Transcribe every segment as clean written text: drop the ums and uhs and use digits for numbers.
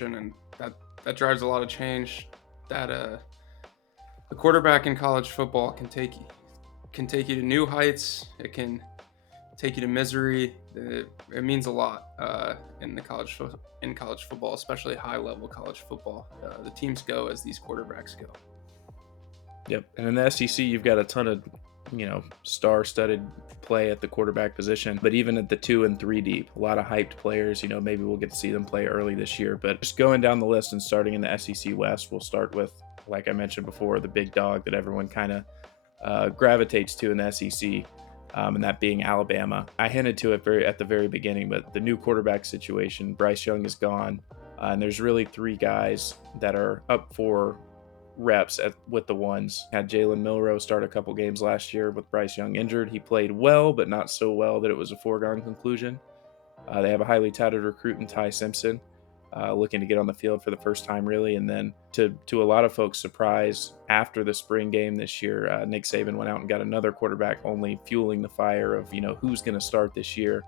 and that drives a lot of change. That the quarterback in college football can take you to new heights. It can take you to misery. It means a lot in college football, especially high level college football. The teams go as these quarterbacks go. Yep. And in the SEC, you've got a ton of, star-studded play at the quarterback position, but even at the 2 and 3 deep, a lot of hyped players. Maybe we'll get to see them play early this year. But just going down the list and starting in the SEC West, we'll start with, like I mentioned before, the big dog that everyone kind of gravitates to in the SEC, and that being Alabama. I hinted to it at the very beginning, but the new quarterback situation, Bryce Young is gone, and there's really 3 guys that are up for reps with the ones. Had Jalen Milroe start a couple games last year with Bryce Young injured. He played well, but not so well that it was a foregone conclusion. They have a highly touted recruit in Ty Simpson, looking to get on the field for the first time, really. And then to a lot of folks' surprise, after the spring game this year, Nick Saban went out and got another quarterback, only fueling the fire of, who's going to start this year.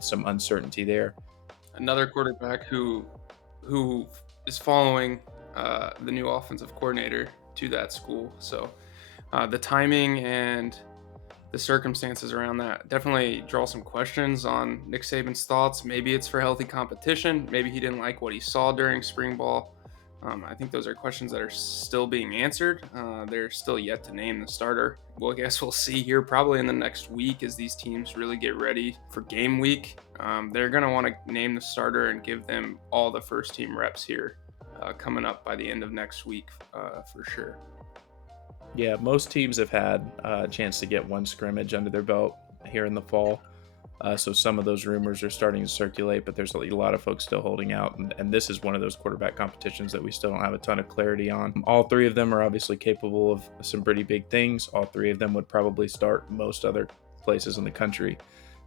Some uncertainty there. Another quarterback who is following the new offensive coordinator to that school. So the timing and the circumstances around that definitely draw some questions on Nick Saban's thoughts. Maybe it's for healthy competition. Maybe he didn't like what he saw during spring ball. I think those are questions that are still being answered. They're still yet to name the starter. Well, I guess we'll see here probably in the next week as these teams really get ready for game week. They're going to want to name the starter and give them all the first team reps here coming up by the end of next week for sure. Yeah, most teams have had a chance to get one scrimmage under their belt here in the fall. So some of those rumors are starting to circulate, but there's a lot of folks still holding out. And this is one of those quarterback competitions that we still don't have a ton of clarity on. All 3 of them are obviously capable of some pretty big things. All 3 of them would probably start most other places in the country.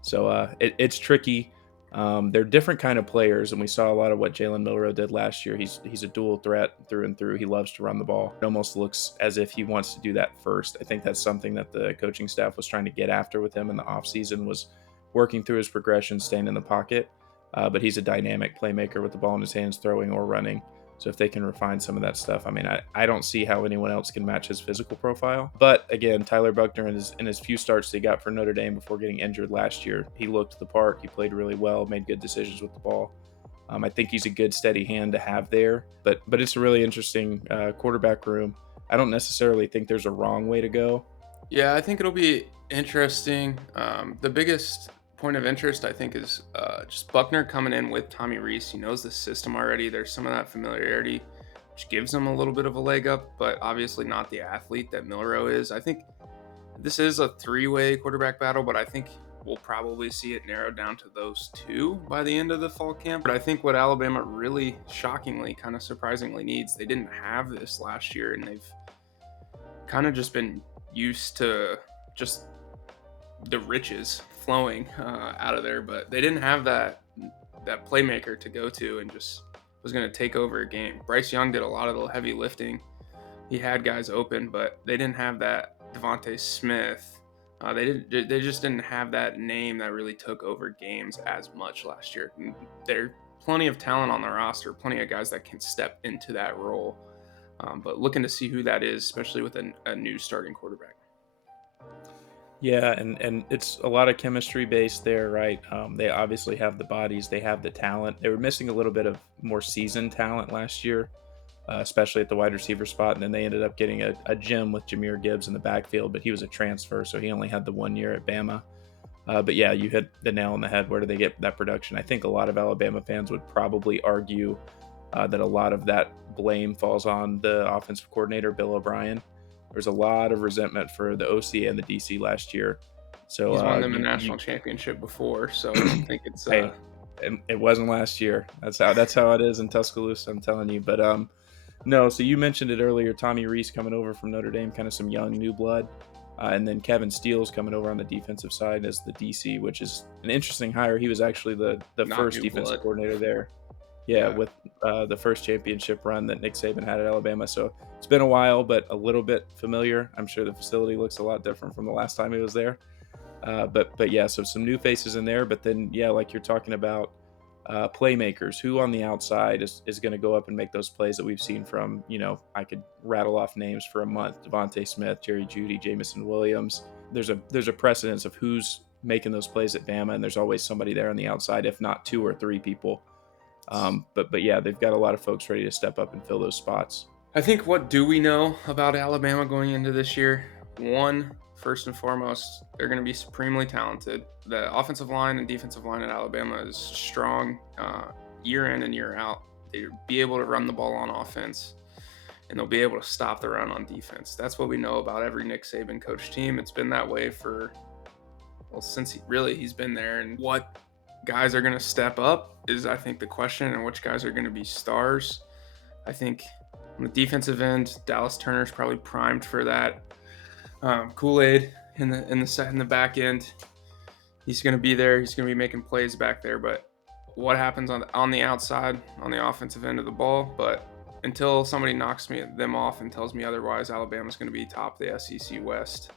So it's tricky. They're different kind of players, and we saw a lot of what Jalen Milroe did last year. He's a dual threat through and through. He loves to run the ball. It almost looks as if he wants to do that first. I think that's something that the coaching staff was trying to get after with him in the offseason, was working through his progression, staying in the pocket. But he's a dynamic playmaker with the ball in his hands, throwing or running. So if they can refine some of that stuff, I don't see how anyone else can match his physical profile. But again, Tyler Buchner in his few starts that he got for Notre Dame before getting injured last year, he looked the part. He played really well, made good decisions with the ball. I think he's a good steady hand to have there. But it's a really interesting quarterback room. I don't necessarily think there's a wrong way to go. Yeah, I think it'll be interesting. The biggest point of interest, I think, is just Buckner coming in with Tommy Rees. He knows the system already. There's some of that familiarity, which gives him a little bit of a leg up, but obviously not the athlete that Milroe is. I think this is a 3-way quarterback battle, but I think we'll probably see it narrowed down to those 2 by the end of the fall camp. But I think what Alabama really shockingly, kind of surprisingly needs, they didn't have this last year, and they've kind of just been used to just the riches flowing out of there, but they didn't have that playmaker to go to and just was going to take over a game. Bryce Young did a lot of the heavy lifting. He had guys open, but they didn't have that Devontae Smith. They just didn't have that name that really took over games as much last year. There's plenty of talent on the roster, plenty of guys that can step into that role. But looking to see who that is, especially with a new starting quarterback. Yeah, and it's a lot of chemistry based there, right? They obviously have the bodies, they have the talent. They were missing a little bit of more seasoned talent last year, especially at the wide receiver spot. And then they ended up getting a gem with Jahmyr Gibbs in the backfield, but he was a transfer, so he only had the 1 year at Bama. But yeah, you hit the nail on the head. Where do they get that production? I think a lot of Alabama fans would probably argue that a lot of that blame falls on the offensive coordinator, Bill O'Brien. There's a lot of resentment for the OC and the DC last year. So He's won them a national championship before, so I don't think it's. Hey, it wasn't last year. That's how it is in Tuscaloosa. I'm telling you. But no. So you mentioned it earlier. Tommy Rees coming over from Notre Dame, kind of some young new blood, and then Kevin Steele's coming over on the defensive side as the DC, which is an interesting hire. He was actually the first defensive coordinator there. Yeah, with the first championship run that Nick Saban had at Alabama. So it's been a while, but a little bit familiar. I'm sure the facility looks a lot different from the last time he was there. But yeah, so some new faces in there. But then, yeah, like you're talking about, playmakers. Who on the outside is going to go up and make those plays that we've seen from, I could rattle off names for a month: Devontae Smith, Jerry Jeudy, Jamison Williams. There's a precedence of who's making those plays at Bama, and there's always somebody there on the outside, if not two or three people. But yeah, they've got a lot of folks ready to step up and fill those spots. I think, what do we know about Alabama going into this year? One, first and foremost, they're going to be supremely talented. The offensive line and defensive line at Alabama is strong year in and year out. They'll be able to run the ball on offense, and they'll be able to stop the run on defense. That's what we know about every Nick Saban coach team. It's been that way for, well, since he's been there. And what guys are going to step up is, I think, the question, and which guys are going to be stars. I think on the defensive end, Dallas Turner's probably primed for that. Kool-Aid in the back end, he's going to be there. He's going to be making plays back there. But what happens on the outside, on the offensive end of the ball? But until somebody knocks them off and tells me otherwise, Alabama's going to be top of the SEC West.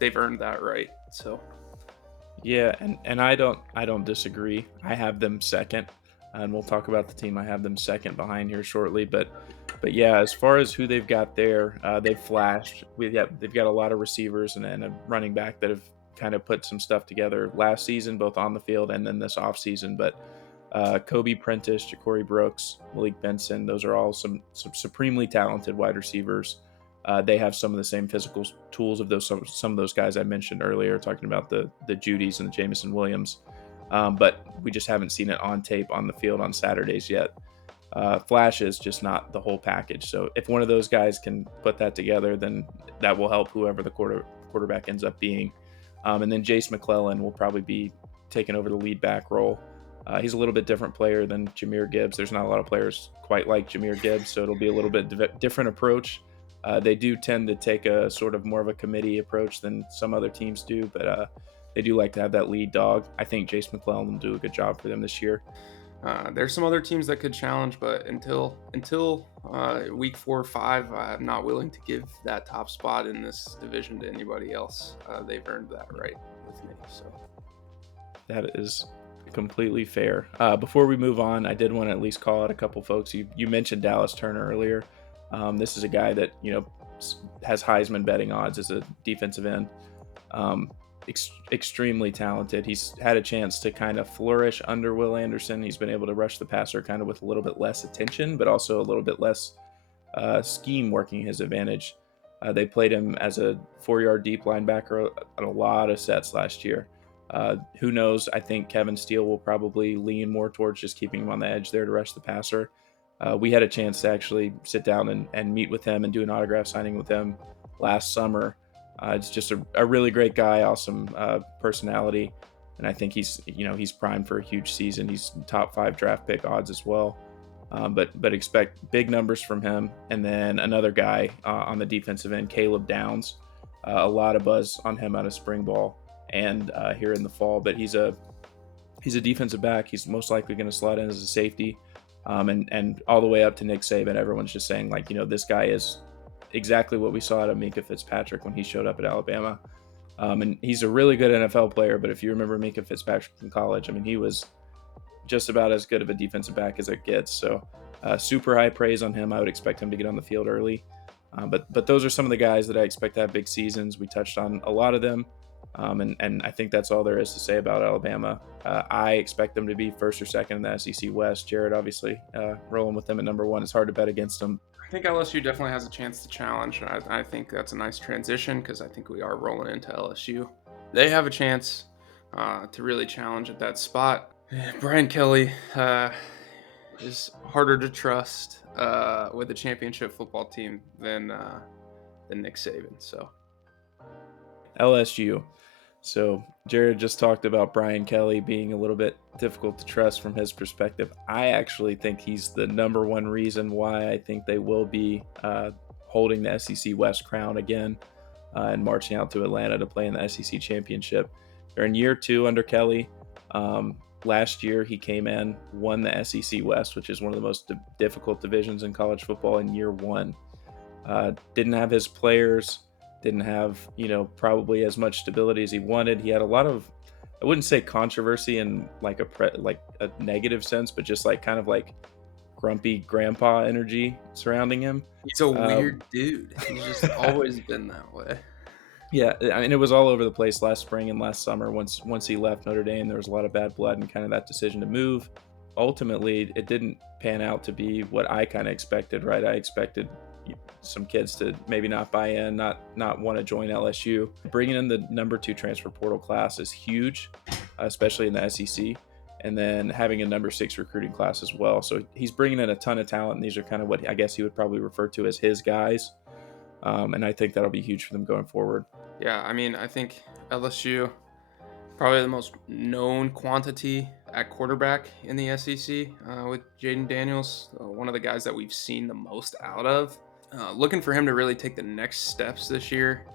They've earned that right. So Yeah, and I don't disagree. I have them second, and we'll talk about the team I have them second behind here shortly. But yeah, as far as who they've got there, they've flashed. They've got a lot of receivers and a running back that have kind of put some stuff together last season, both on the field and then this offseason. But Kobe Prentice, Ja'Cory Brooks, Malik Benson, those are all some supremely talented wide receivers. They have some of the same physical tools of some of those guys I mentioned earlier, talking about the Judys and the Jamison Williams. But we just haven't seen it on tape on the field on Saturdays yet. Flash is just not the whole package. So if one of those guys can put that together, then that will help whoever the quarterback ends up being. And then Jace McClellan will probably be taking over the lead back role. He's a little bit different player than Jahmyr Gibbs. There's not a lot of players quite like Jahmyr Gibbs, so it'll be a little bit different approach. They do tend to take a sort of more of a committee approach than some other teams do, but they do like to have that lead dog. I think Jace McClellan will do a good job for them this year. There's some other teams that could challenge, but until week 4 or 5, I'm not willing to give that top spot in this division to anybody else. They've earned that right with me. So that is completely fair. Before we move on, I did want to at least call out a couple folks. You mentioned Dallas Turner earlier. This is a guy that has Heisman betting odds as a defensive end. Extremely talented. He's had a chance to kind of flourish under Will Anderson. He's been able to rush the passer kind of with a little bit less attention, but also a little bit less scheme working his advantage. They played him as a 4-yard deep linebacker on a lot of sets last year. Who knows? I think Kevin Steele will probably lean more towards just keeping him on the edge there to rush the passer. We had a chance to actually sit down and meet with him and do an autograph signing with him last summer. It's just a really great guy, awesome personality, and I think he's primed for a huge season. He's top 5 draft pick odds as well, but expect big numbers from him. And then another guy on the defensive end, Caleb Downs, a lot of buzz on him out of spring ball and here in the fall. But he's a defensive back. He's most likely going to slot in as a safety, and all the way up to Nick Saban. Everyone's just saying this guy is exactly what we saw out of Minkah Fitzpatrick when he showed up at Alabama. And he's a really good NFL player, but if you remember Minkah Fitzpatrick in college, he was just about as good of a defensive back as it gets. So super high praise on him. I would expect him to get on the field early. But those are some of the guys that I expect to have big seasons. We touched on a lot of them. And I think that's all there is to say about Alabama. I expect them to be first or second in the SEC West. Jared, obviously, rolling with them at number 1. It's hard to bet against them. I think LSU definitely has a chance to challenge. I think that's a nice transition because I think we are rolling into LSU. They have a chance to really challenge at that spot. Brian Kelly is harder to trust with a championship football team than Nick Saban. So LSU. So Jared just talked about Brian Kelly being a little bit difficult to trust from his perspective. I actually think he's the number 1 reason why I think they will be holding the SEC West crown again and marching out to Atlanta to play in the SEC championship. They're in year 2 under Kelly. Last year he came in, won the SEC West, which is one of the most difficult divisions in college football, in year 1. Didn't have his players. Didn't have, probably as much stability as he wanted. He had a I wouldn't say controversy in like like a negative sense, but just like kind of like grumpy grandpa energy surrounding him. He's a Um, weird dude. He's just always been that way. yeah, I mean, it was all over the place last spring and last summer. Once he left Notre Dame, there was a lot of bad blood and kind of that decision to move. Ultimately, it didn't pan out to be what I kind of expected. Right, I expected some kids to maybe not buy in, not want to join LSU. Bringing in the number 2 transfer portal class is huge, especially in the SEC. And then having a number 6 recruiting class as well. So he's bringing in a ton of talent, and these are kind of what I guess he would probably refer to as his guys. And I think that'll be huge for them going forward. Yeah, I mean, I think LSU probably the most known quantity at quarterback in the SEC with Jaden Daniels, one of the guys that we've seen the most out of. Looking for him to really take the next steps this year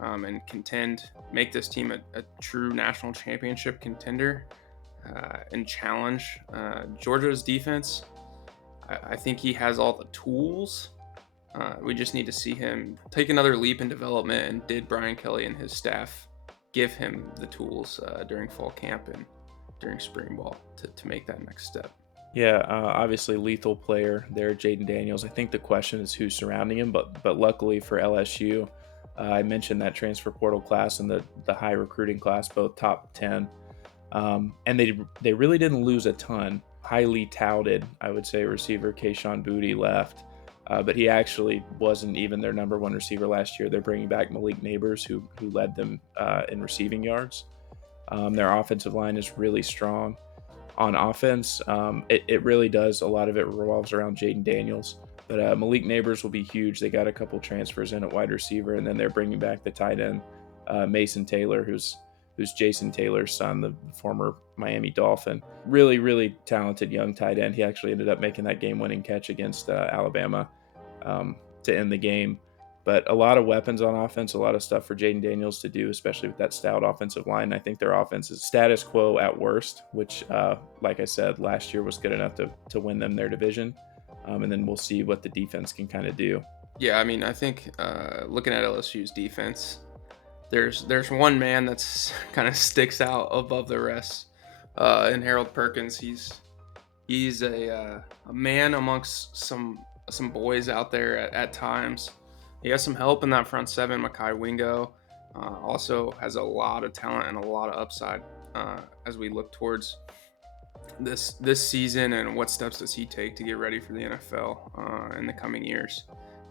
and contend, make this team a true national championship contender and challenge Georgia's defense. I think he has all the tools. We just need to see him take another leap in development. And did Brian Kelly and his staff give him the tools during fall camp and during spring ball to make that next step? Yeah, obviously lethal player there, Jaden Daniels. I think the question is who's surrounding him, but luckily for LSU, I mentioned that transfer portal class and the high recruiting class, both top 10, and they really didn't lose a ton. Highly touted, I would say, receiver Kayshon Boutte left, but he actually wasn't even their number 1 receiver last year. They're bringing back Malik Neighbors, who led them in receiving yards. Their offensive line is really strong on offense. It really does. A lot of it revolves around Jaden Daniels. But Malik Neighbors will be huge. They got a couple transfers in at wide receiver, and then they're bringing back the tight end, Mason Taylor, who's Jason Taylor's son, the former Miami Dolphin. Really, really talented young tight end. He actually ended up making that game-winning catch against Alabama to end the game. But a lot of weapons on offense, a lot of stuff for Jaden Daniels to do, especially with that stout offensive line. I think their offense is status quo at worst, which, like I said, last year was good enough to win them their division. And then we'll see what the defense can kind of do. Yeah, I mean, I think looking at LSU's defense, there's one man that's kind of sticks out above the rest, in Harold Perkins. He's a man amongst some boys out there at times. He has some help in that front seven. Makai Wingo also has a lot of talent and a lot of upside as we look towards this season and what steps does he take to get ready for the NFL in the coming years.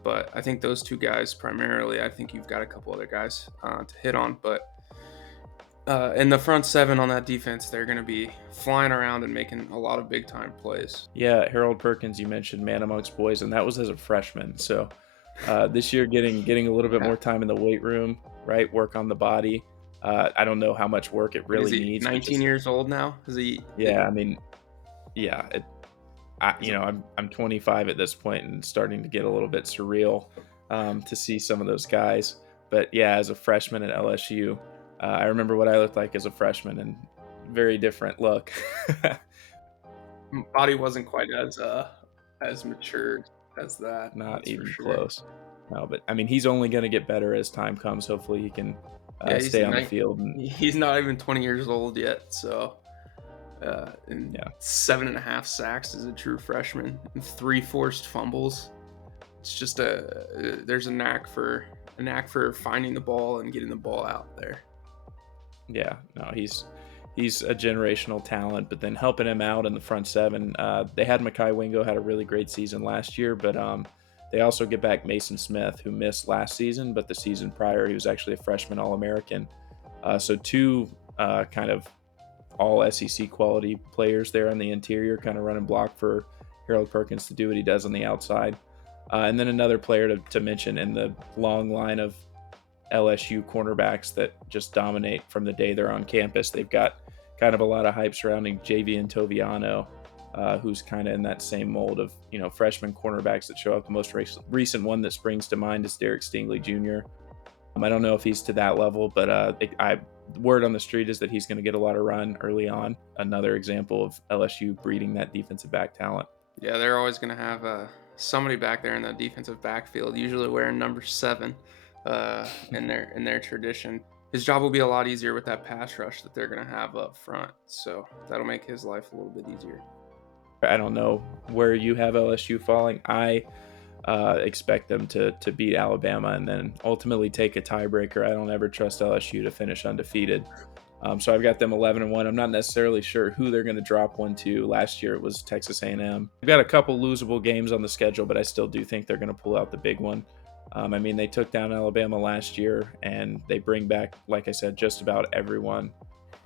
But I think those two guys primarily. I think you've got a couple other guys to hit on, but in the front seven on that defense, they're going to be flying around and making a lot of big time plays. Yeah, Harold Perkins, you mentioned man amongst boys, and that was as a freshman. So this year, getting a little bit more time in the weight room, right? Work on the body. I don't know how much work it Is really he needs. 19 years old now? Is he? Yeah, I mean, yeah. I'm 25 at this point and starting to get a little bit surreal to see some of those guys. But yeah, as a freshman at LSU, I remember what I looked like as a freshman, and very different look. Body wasn't quite as matured as that. Not That's for even sure. close. No, but I mean, he's only going to get better as time comes. Hopefully, he can Yeah, stay on the field. And he's not even 20 years old yet. So, and yeah, 7.5 sacks as a true freshman and 3 forced fumbles. It's just there's a knack for finding the ball and getting the ball out there. yeah, no, he's a generational talent. But then helping him out in the front seven, they had Makai Wingo had a really great season last year, but they also get back Mason Smith, who missed last season, but the season prior he was actually a freshman All-American. So two kind of all SEC quality players there on the interior, kind of running block for Harold Perkins to do what he does on the outside. And then another player to mention in the long line of LSU cornerbacks that just dominate from the day they're on campus. They've got kind of a lot of hype surrounding Javian Toviano, who's kind of in that same mold of, freshman cornerbacks that show up. The most recent one that springs to mind is Derek Stingley Jr. I don't know if he's to that level, but word on the street is that he's going to get a lot of run early on. Another example of LSU breeding that defensive back talent. Yeah, they're always going to have somebody back there in the defensive backfield, usually wearing number 7 in their tradition. his job will be a lot easier with that pass rush that they're going to have up front. So that'll make his life a little bit easier. I don't know where you have LSU falling. I expect them to beat Alabama and then ultimately take a tiebreaker. I don't ever trust LSU to finish undefeated. So I've got them 11-1. I'm not necessarily sure who they're going to drop one to. Last year it was Texas A&M. They've got a couple losable games on the schedule, but I still do think they're going to pull out the big one. I mean, they took down Alabama last year, and they bring back, like I said, just about everyone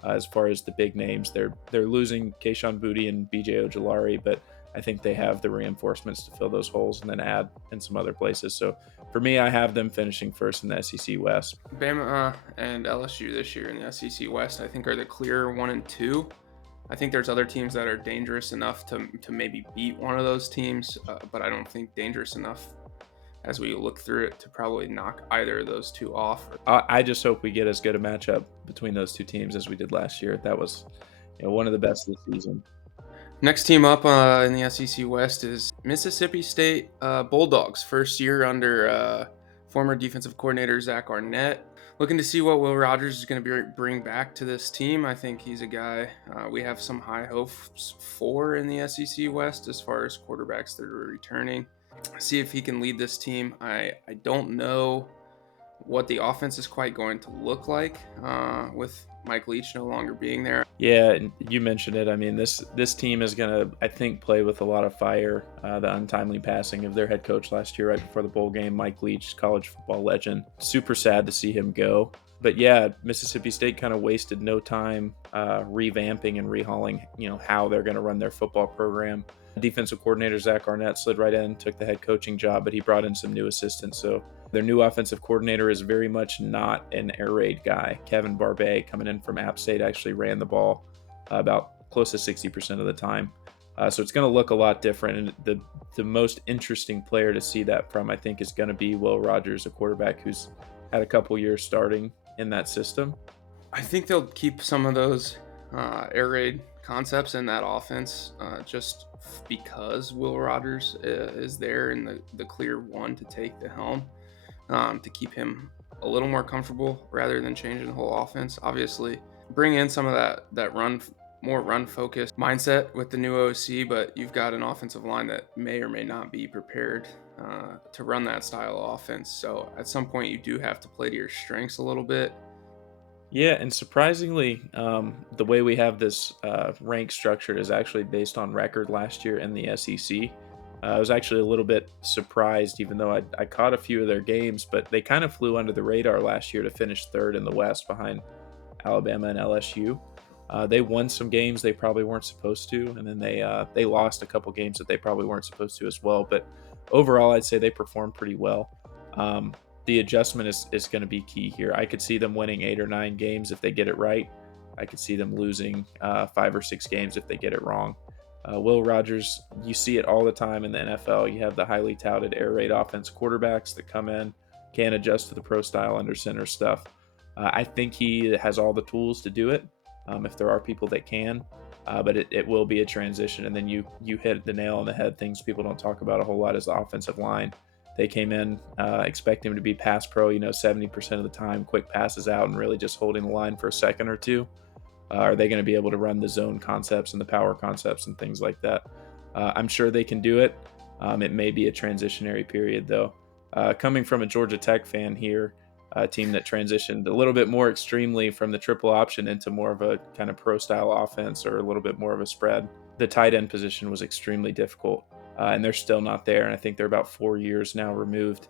as far as the big names. They're losing Keishon Boutte and B.J. Ojulari, but I think they have the reinforcements to fill those holes and then add in some other places. So for me, I have them finishing first in the SEC West. Bama and LSU this year in the SEC West, I think, are the clear 1 and 2. I think there's other teams that are dangerous enough to maybe beat one of those teams, but I don't think dangerous enough as we look through it to probably knock either of those two off. I just hope we get as good a matchup between those two teams as we did last year. That was one of the best of the season. Next team up in the SEC West is Mississippi State Bulldogs, first year under former defensive coordinator Zach Arnett. Looking to see what Will Rogers is going to bring back to this team. I think he's a guy we have some high hopes for in the SEC West as far as quarterbacks that are returning. See if he can lead this team. I don't know what the offense is quite going to look like with Mike Leach no longer being there. Yeah, you mentioned it. I mean, this team is going to, I think, play with a lot of fire. The untimely passing of their head coach last year right before the bowl game, Mike Leach, college football legend. Super sad to see him go. But yeah, Mississippi State kind of wasted no time revamping and rehauling, how they're going to run their football program. Defensive coordinator Zach Arnett slid right in, took the head coaching job, but he brought in some new assistants. So their new offensive coordinator is very much not an air raid guy. Kevin Barbay, coming in from App State, actually ran the ball about close to 60% of the time. So it's going to look a lot different. And the most interesting player to see that from, I think, is going to be Will Rogers, a quarterback who's had a couple years starting in that system. I think they'll keep some of those air raid concepts in that offense just because Will Rogers is there and the clear one to take the helm to keep him a little more comfortable rather than changing the whole offense. Obviously, bring in some of that more run focused mindset with the new OC, but you've got an offensive line that may or may not be prepared to run that style of offense. So at some point, you do have to play to your strengths a little bit. Yeah, and surprisingly, the way we have this rank structured is actually based on record last year in the SEC. I was actually a little bit surprised, even though I caught a few of their games, but they kind of flew under the radar last year to finish third in the West behind Alabama and LSU. They won some games they probably weren't supposed to, and then they lost a couple games that they probably weren't supposed to as well. But overall, I'd say they performed pretty well. The adjustment is going to be key here. I could see them winning 8 or 9 games if they get it right. I could see them losing 5 or 6 games if they get it wrong. Will Rogers, you see it all the time in the NFL. You have the highly touted air raid offense quarterbacks that come in, can adjust to the pro style under center stuff. I think he has all the tools to do it if there are people that can. But it will be a transition. And then you hit the nail on the head. Things people don't talk about a whole lot is the offensive line. They came in expecting him to be pass pro, 70% of the time, quick passes out and really just holding the line for a second or two. Are they going to be able to run the zone concepts and the power concepts and things like that? I'm sure they can do it. It may be a transitionary period, though. Coming from a Georgia Tech fan here, a team that transitioned a little bit more extremely from the triple option into more of a kind of pro-style offense or a little bit more of a spread, the tight end position was extremely difficult. And they're still not there. And I think they're about 4 years now removed.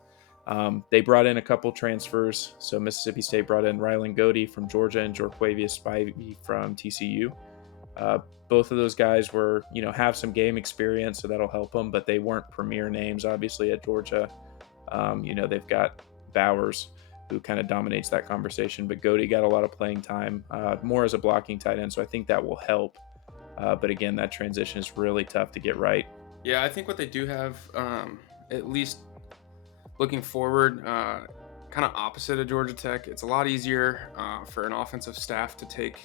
They brought in a couple transfers. So Mississippi State brought in Rylan Goody from Georgia and Jorquavius Spivey from TCU. Both of those guys were, have some game experience, so that'll help them, but they weren't premier names, obviously, at Georgia. They've got Bowers, who kind of dominates that conversation, but Goody got a lot of playing time, more as a blocking tight end, so I think that will help. But again, that transition is really tough to get right. Yeah, I think what they do have, at least looking forward, kind of opposite of Georgia Tech, it's a lot easier for an offensive staff to take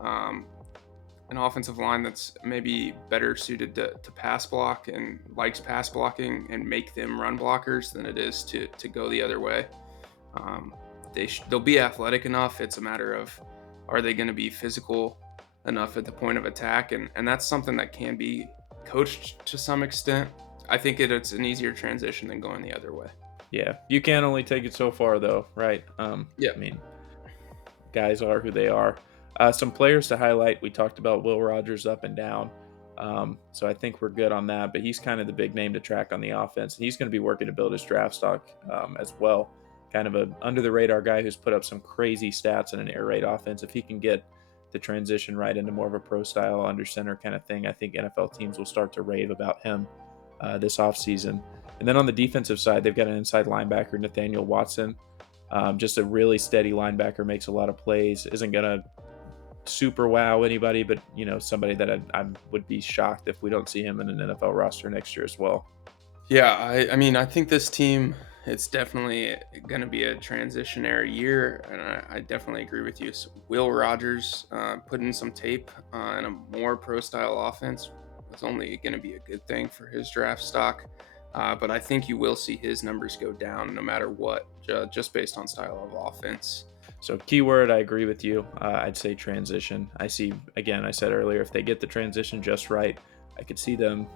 an offensive line that's maybe better suited to pass block and likes pass blocking and make them run blockers than it is to go the other way. they'll be athletic enough. It's a matter of, are they going to be physical enough at the point of attack, and that's something that can be coached to some extent. I think it's an easier transition than going the other way. Yeah, you can only take it so far, though, right? Yeah. I mean, guys are who they are. Some players to highlight. We talked about Will Rogers up and down. So I think we're good on that. But he's kind of the big name to track on the offense. And he's going to be working to build his draft stock as well. Kind of a under the radar guy who's put up some crazy stats in an air raid offense. If he can get the transition right into more of a pro style under center kind of thing, I think NFL teams will start to rave about him this offseason. And then on the defensive side, they've got an inside linebacker, Nathaniel Watson. Just a really steady linebacker, makes a lot of plays, isn't going to super wow anybody, but somebody that I would be shocked if we don't see him in an NFL roster next year as well. Yeah, I mean, I think this team, it's definitely going to be a transitionary year, and I definitely agree with you. So Will Rogers put in some tape in a more pro-style offense. It's only going to be a good thing for his draft stock, but I think you will see his numbers go down no matter what, just based on style of offense. So keyword, I agree with you. I'd say transition. I see, again, I said earlier, if they get the transition just right, I could see them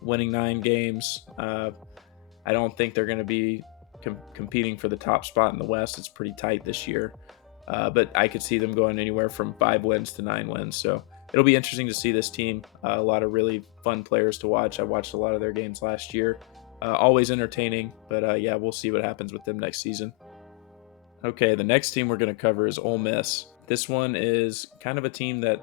winning 9 games. I don't think they're going to be competing for the top spot in the West. It's pretty tight this year. But I could see them going anywhere from 5 wins to 9 wins. So it'll be interesting to see this team. A lot of really fun players to watch. I watched a lot of their games last year. Always entertaining. But yeah, we'll see what happens with them next season. Okay, the next team we're going to cover is Ole Miss. This one is kind of a team that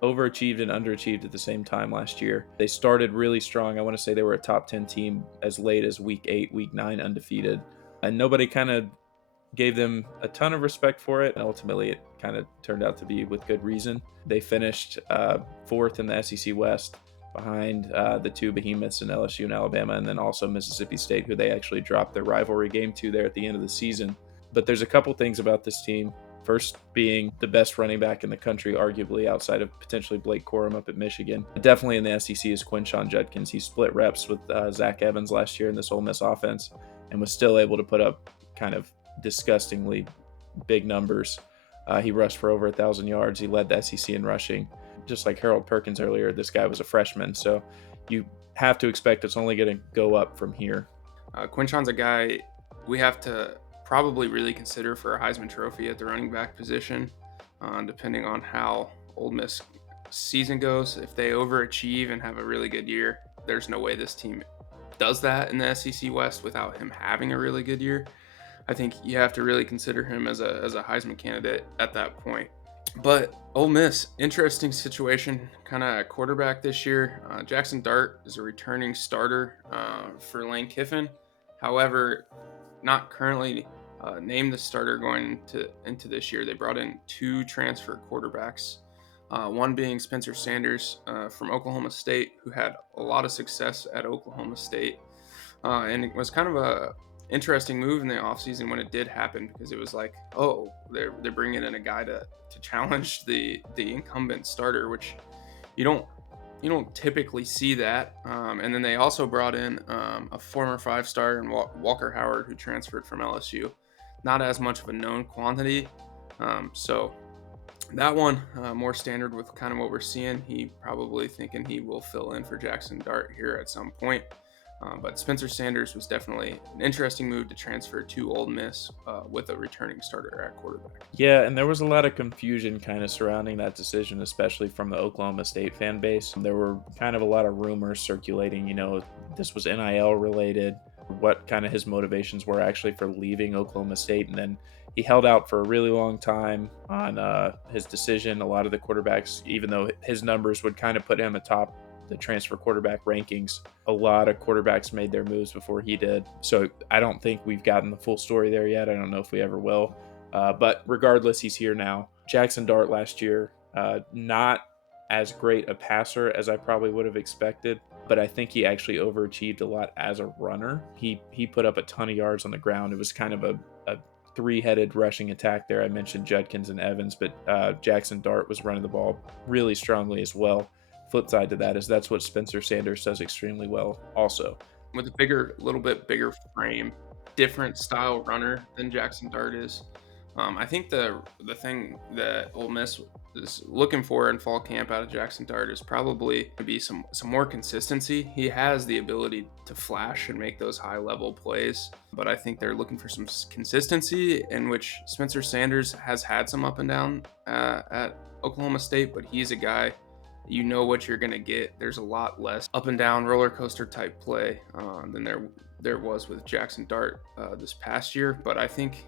overachieved and underachieved at the same time last year. They started really strong. I want to say they were a top 10 team as late as week 8, week 9, undefeated. And nobody kind of gave them a ton of respect for it. And ultimately, it kind of turned out to be with good reason. They finished 4th in the SEC West behind the 2 behemoths in LSU and Alabama, and then also Mississippi State, who they actually dropped their rivalry game to there at the end of the season. But there's a couple things about this team. First being the best running back in the country, arguably outside of potentially Blake Corum up at Michigan. Definitely in the SEC is Quinshon Judkins. He split reps with Zach Evans last year in this Ole Miss offense and was still able to put up kind of disgustingly big numbers. He rushed for over 1,000 yards. He led the SEC in rushing. Just like Harold Perkins earlier, this guy was a freshman. So you have to expect it's only going to go up from here. Quinshon's a guy we have to probably really consider for a Heisman Trophy at the running back position, depending on how Ole Miss season goes. If they overachieve and have a really good year, there's no way this team does that in the SEC West without him having a really good year. I think you have to really consider him as a Heisman candidate at that point. But Ole Miss, interesting situation, kind of quarterback this year. Jackson Dart is a returning starter for Lane Kiffin. However, not currently named the starter going into this year. They brought in 2 transfer quarterbacks, one being Spencer Sanders from Oklahoma State, who had a lot of success at Oklahoma State. And it was kind of a interesting move in the offseason when it did happen, because it was like, oh, they're bringing in a guy to challenge the incumbent starter, which you don't typically see that. And then they also brought in a former 5-star in Walker Howard, who transferred from LSU. Not as much of a known quantity. So that one, more standard with kind of what we're seeing. He probably thinking he will fill in for Jackson Dart here at some point. But Spencer Sanders was definitely an interesting move to transfer to Ole Miss with a returning starter at quarterback. Yeah, and there was a lot of confusion kind of surrounding that decision, especially from the Oklahoma State fan base. There were kind of a lot of rumors circulating, this was NIL related, what kind of his motivations were actually for leaving Oklahoma State. And then he held out for a really long time on his decision. A lot of the quarterbacks, even though his numbers would kind of put him atop the transfer quarterback rankings, a lot of quarterbacks made their moves before he did. So I don't think we've gotten the full story there yet. I don't know if we ever will. But regardless, he's here now. Jackson Dart last year, not as great a passer as I probably would have expected, but I think he actually overachieved a lot as a runner. He put up a ton of yards on the ground. It was kind of a 3-headed rushing attack there. I mentioned Judkins and Evans, but Jackson Dart was running the ball really strongly as well. Flip side to that is that's what Spencer Sanders does extremely well also. With a little bit bigger frame, different style runner than Jackson Dart is. I think the thing that Ole Miss is looking for in fall camp out of Jackson Dart is probably to be some more consistency. He has the ability to flash and make those high level plays, but I think they're looking for some consistency, in which Spencer Sanders has had some up and down at Oklahoma State, but he's a guy, you know what you're going to get. There's a lot less up and down roller coaster type play than there was with Jackson Dart this past year. But I think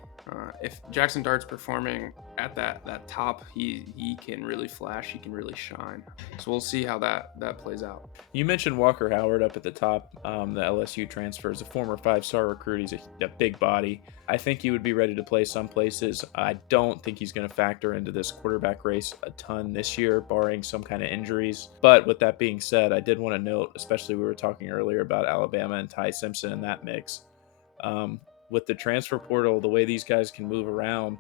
if Jackson Dart's performing at that top, he can really flash. He can really shine. So we'll see how that plays out. You mentioned Walker Howard up at the top. The LSU transfer is a former 5-star recruit. He's a big body. I think he would be ready to play some places. I don't think he's going to factor into this quarterback race a ton this year, barring some kind of injuries. But with that being said, I did want to note, especially we were talking earlier about Alabama and Ty Simpson in that mix. With the transfer portal, the way these guys can move around,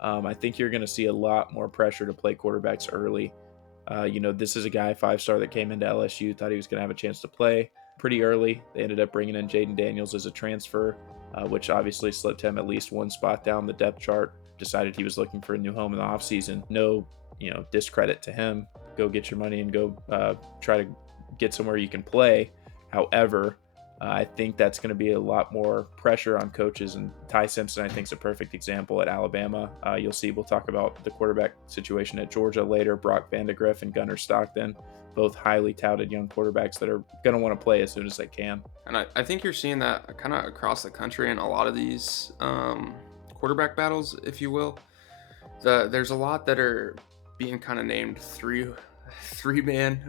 I think you're going to see a lot more pressure to play quarterbacks early. This is a guy, 5-star, that came into LSU, thought he was going to have a chance to play pretty early. They ended up bringing in Jaden Daniels as a transfer, which obviously slipped him at least one spot down the depth chart. Decided he was looking for a new home in the offseason. No, discredit to him. Go get your money and go try to get somewhere you can play. However, I think that's going to be a lot more pressure on coaches, and Ty Simpson, I think, is a perfect example at Alabama. You'll see, we'll talk about the quarterback situation at Georgia later. Brock Vandagriff and Gunnar Stockton, both highly touted young quarterbacks that are going to want to play as soon as they can. And I think you're seeing that kind of across the country in a lot of these quarterback battles, if you will. There's a lot that are being kind of named three-man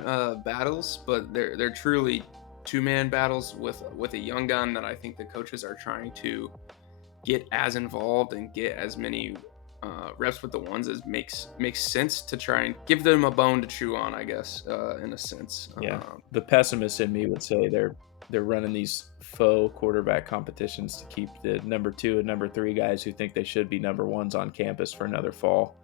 battles, but they're truly two-man battles with a young gun that I think the coaches are trying to get as involved and get as many reps with the ones as makes sense, to try and give them a bone to chew on, I guess, in a sense. Yeah, the pessimist in me would say they're running these faux quarterback competitions to keep the number 2 and number 3 guys who think they should be number 1s on campus for another fall,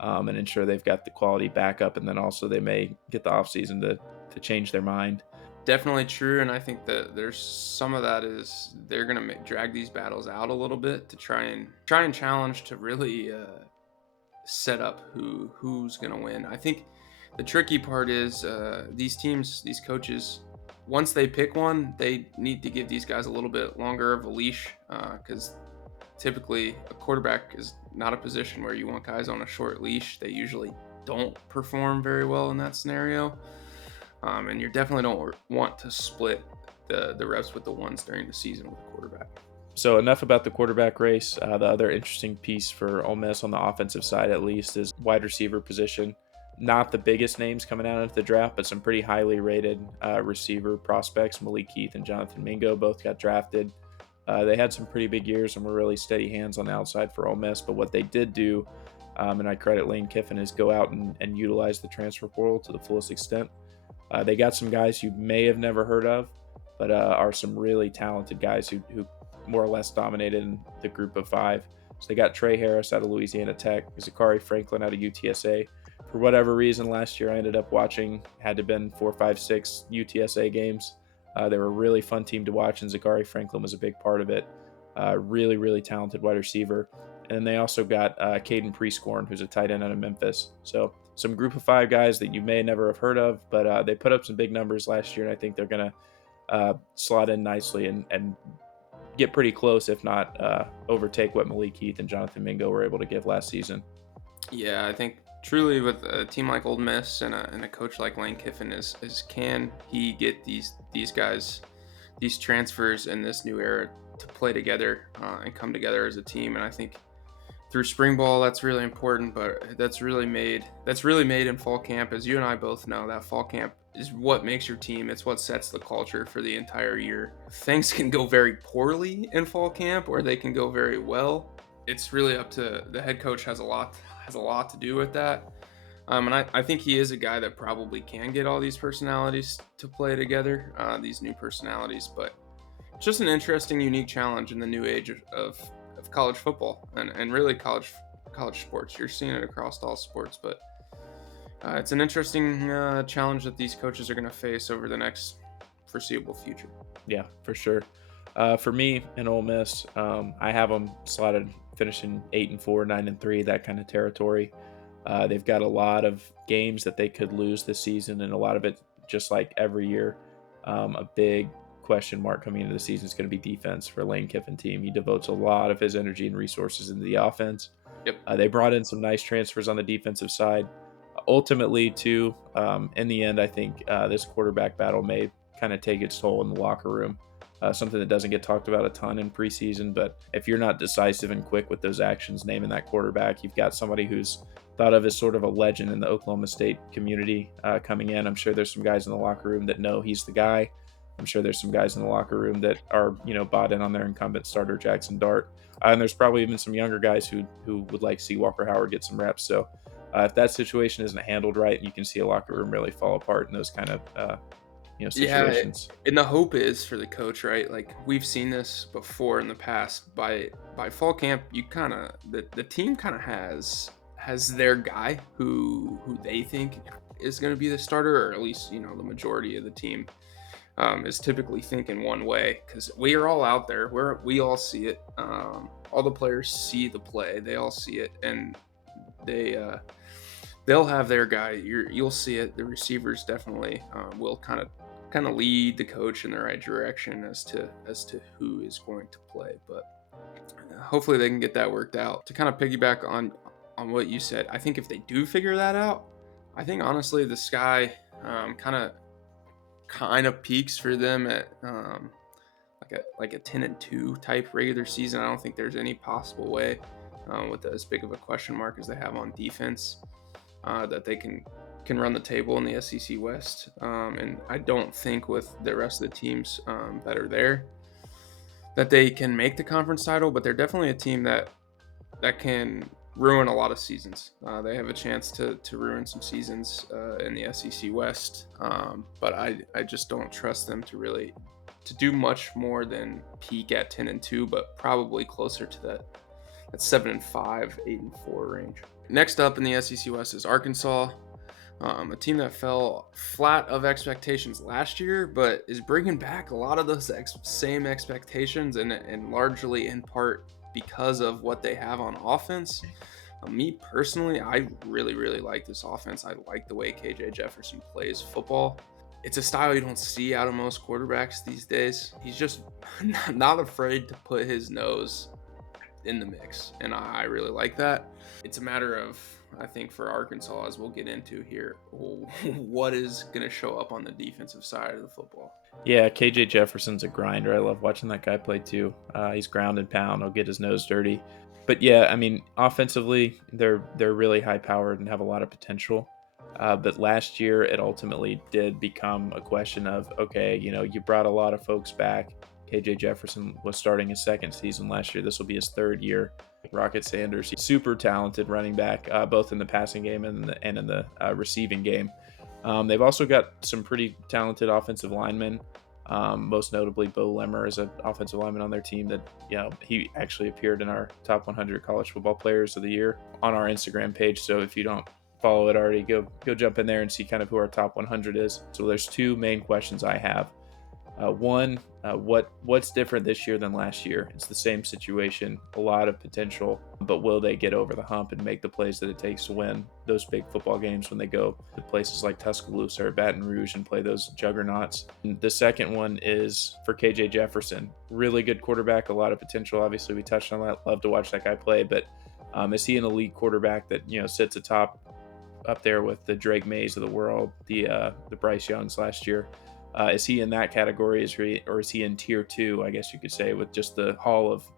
and ensure they've got the quality backup, and then also they may get the offseason to change their mind. Definitely true, and I think that there's some of that is they're gonna drag these battles out a little bit to try and challenge to really set up who's gonna win. I think the tricky part is these teams, these coaches, once they pick one, they need to give these guys a little bit longer of a leash, because typically a quarterback is not a position where you want guys on a short leash. They usually don't perform very well in that scenario. And you definitely don't want to split the reps with the ones during the season with the quarterback. So enough about the quarterback race. The other interesting piece for Ole Miss on the offensive side, at least, is wide receiver position. Not the biggest names coming out of the draft, but some pretty highly rated receiver prospects. Malik Heath and Jonathan Mingo both got drafted. They had some pretty big years and were really steady hands on the outside for Ole Miss. But what they did do, and I credit Lane Kiffin, is go out and utilize the transfer portal to the fullest extent. They got some guys you may have never heard of, but are some really talented guys who more or less dominated in the group of 5. So they got Trey Harris out of Louisiana Tech, Zachary Franklin out of UTSA. For whatever reason, last year I ended up watching, had to been 4, 5, 6 UTSA games. They were a really fun team to watch, and Zachary Franklin was a big part of it. Really, really talented wide receiver. And then they also got Caden Prescorn, who's a tight end out of Memphis. So some group of 5 guys that you may never have heard of, but they put up some big numbers last year, and I think they're going to slot in nicely and get pretty close, if not overtake what Malik Heath and Jonathan Mingo were able to give last season. Yeah, I think truly with a team like Ole Miss and a coach like Lane Kiffin is can he get these guys, these transfers in this new era to play together and come together as a team. And I think through spring ball, that's really important, but that's really made in fall camp. As you and I both know, that fall camp is what makes your team. It's what sets the culture for the entire year. Things can go very poorly in fall camp, or they can go very well. It's really up to the head coach. Has a lot to do with that. And I think he is a guy that probably can get all these personalities to play together, these new personalities. But it's just an interesting, unique challenge in the new age of college football and really college sports. You're seeing it across all sports, but it's an interesting challenge that these coaches are going to face over the next foreseeable future. Yeah, for sure. For me in Ole Miss, I have them slotted finishing 8-4, 9-3, that kind of territory. They've got a lot of games that they could lose this season, and a lot of it, just like every year, a big question mark coming into the season is going to be defense for Lane Kiffin team. He devotes a lot of his energy and resources into the offense. Yep. They brought in some nice transfers on the defensive side. Ultimately, too, in the end, I think this quarterback battle may kind of take its toll in the locker room. Something that doesn't get talked about a ton in preseason, but if you're not decisive and quick with those actions, naming that quarterback, you've got somebody who's thought of as sort of a legend in the Oklahoma State community coming in. I'm sure there's some guys in the locker room that know he's the guy. I'm sure there's some guys in the locker room that are, bought in on their incumbent starter Jackson Dart, and there's probably even some younger guys who would like to see Walker Howard get some reps. So if that situation isn't handled right, you can see a locker room really fall apart in those kind of Yeah, situations. and the hope is for the coach, right? Like we've seen this before in the past. By fall camp, you kind of the team kind of has their guy who they think is going to be the starter, or at least the majority of the team is typically thinking one way because we are all out there. We all see it. All the players see the play. They all see it, and they they'll have their guy. You'll see it. The receivers definitely will kind of lead the coach in the right direction as to who is going to play. But hopefully they can get that worked out. To kind of piggyback on what you said, I think if they do figure that out, I think honestly the sky kind of peaks for them at like a 10-2 type regular season. I don't think there's any possible way with as big of a question mark as they have on defense that they can run the table in the SEC West. And I don't think with the rest of the teams that are there that they can make the conference title, but they're definitely a team that can ruin a lot of seasons. They have a chance to ruin some seasons in the SEC West, but I just don't trust them to do much more than peak at 10-2, but probably closer to that 7-5, 8-4 range. Next up in the SEC West is Arkansas, a team that fell flat of expectations last year, but is bringing back a lot of those same expectations, and largely in part because of what they have on offense. Me personally, I really, really like this offense. I like the way KJ Jefferson plays football. It's a style you don't see out of most quarterbacks these days. He's just not afraid to put his nose in the mix, and I really like that. It's a matter of, I think, for Arkansas, as we'll get into here, what is going to show up on the defensive side of the football. Yeah, KJ Jefferson's a grinder. I love watching that guy play too. He's ground and pound. He'll get his nose dirty. But yeah, I mean, offensively, they're really high powered and have a lot of potential. But last year, it ultimately did become a question of, okay, you brought a lot of folks back. KJ Jefferson was starting his second season last year. This will be his third year. Rocket Sanders, he's super talented running back, both in the passing game and in the receiving game. They've also got some pretty talented offensive linemen. Most notably, Bo Lemmer is an offensive lineman on their team that, he actually appeared in our top 100 college football players of the year on our Instagram page. So if you don't follow it already, go jump in there and see kind of who our top 100 is. So there's two main questions I have. One, what's different this year than last year? It's the same situation, a lot of potential, but will they get over the hump and make the plays that it takes to win those big football games when they go to places like Tuscaloosa or Baton Rouge and play those juggernauts? And the second one is for KJ Jefferson, really good quarterback, a lot of potential. Obviously, we touched on that. Love to watch that guy play, but is he an elite quarterback that sits atop up there with the Drake Mays of the world, the Bryce Youngs last year? Is he in that category, or is he in tier 2, I guess you could say, with just the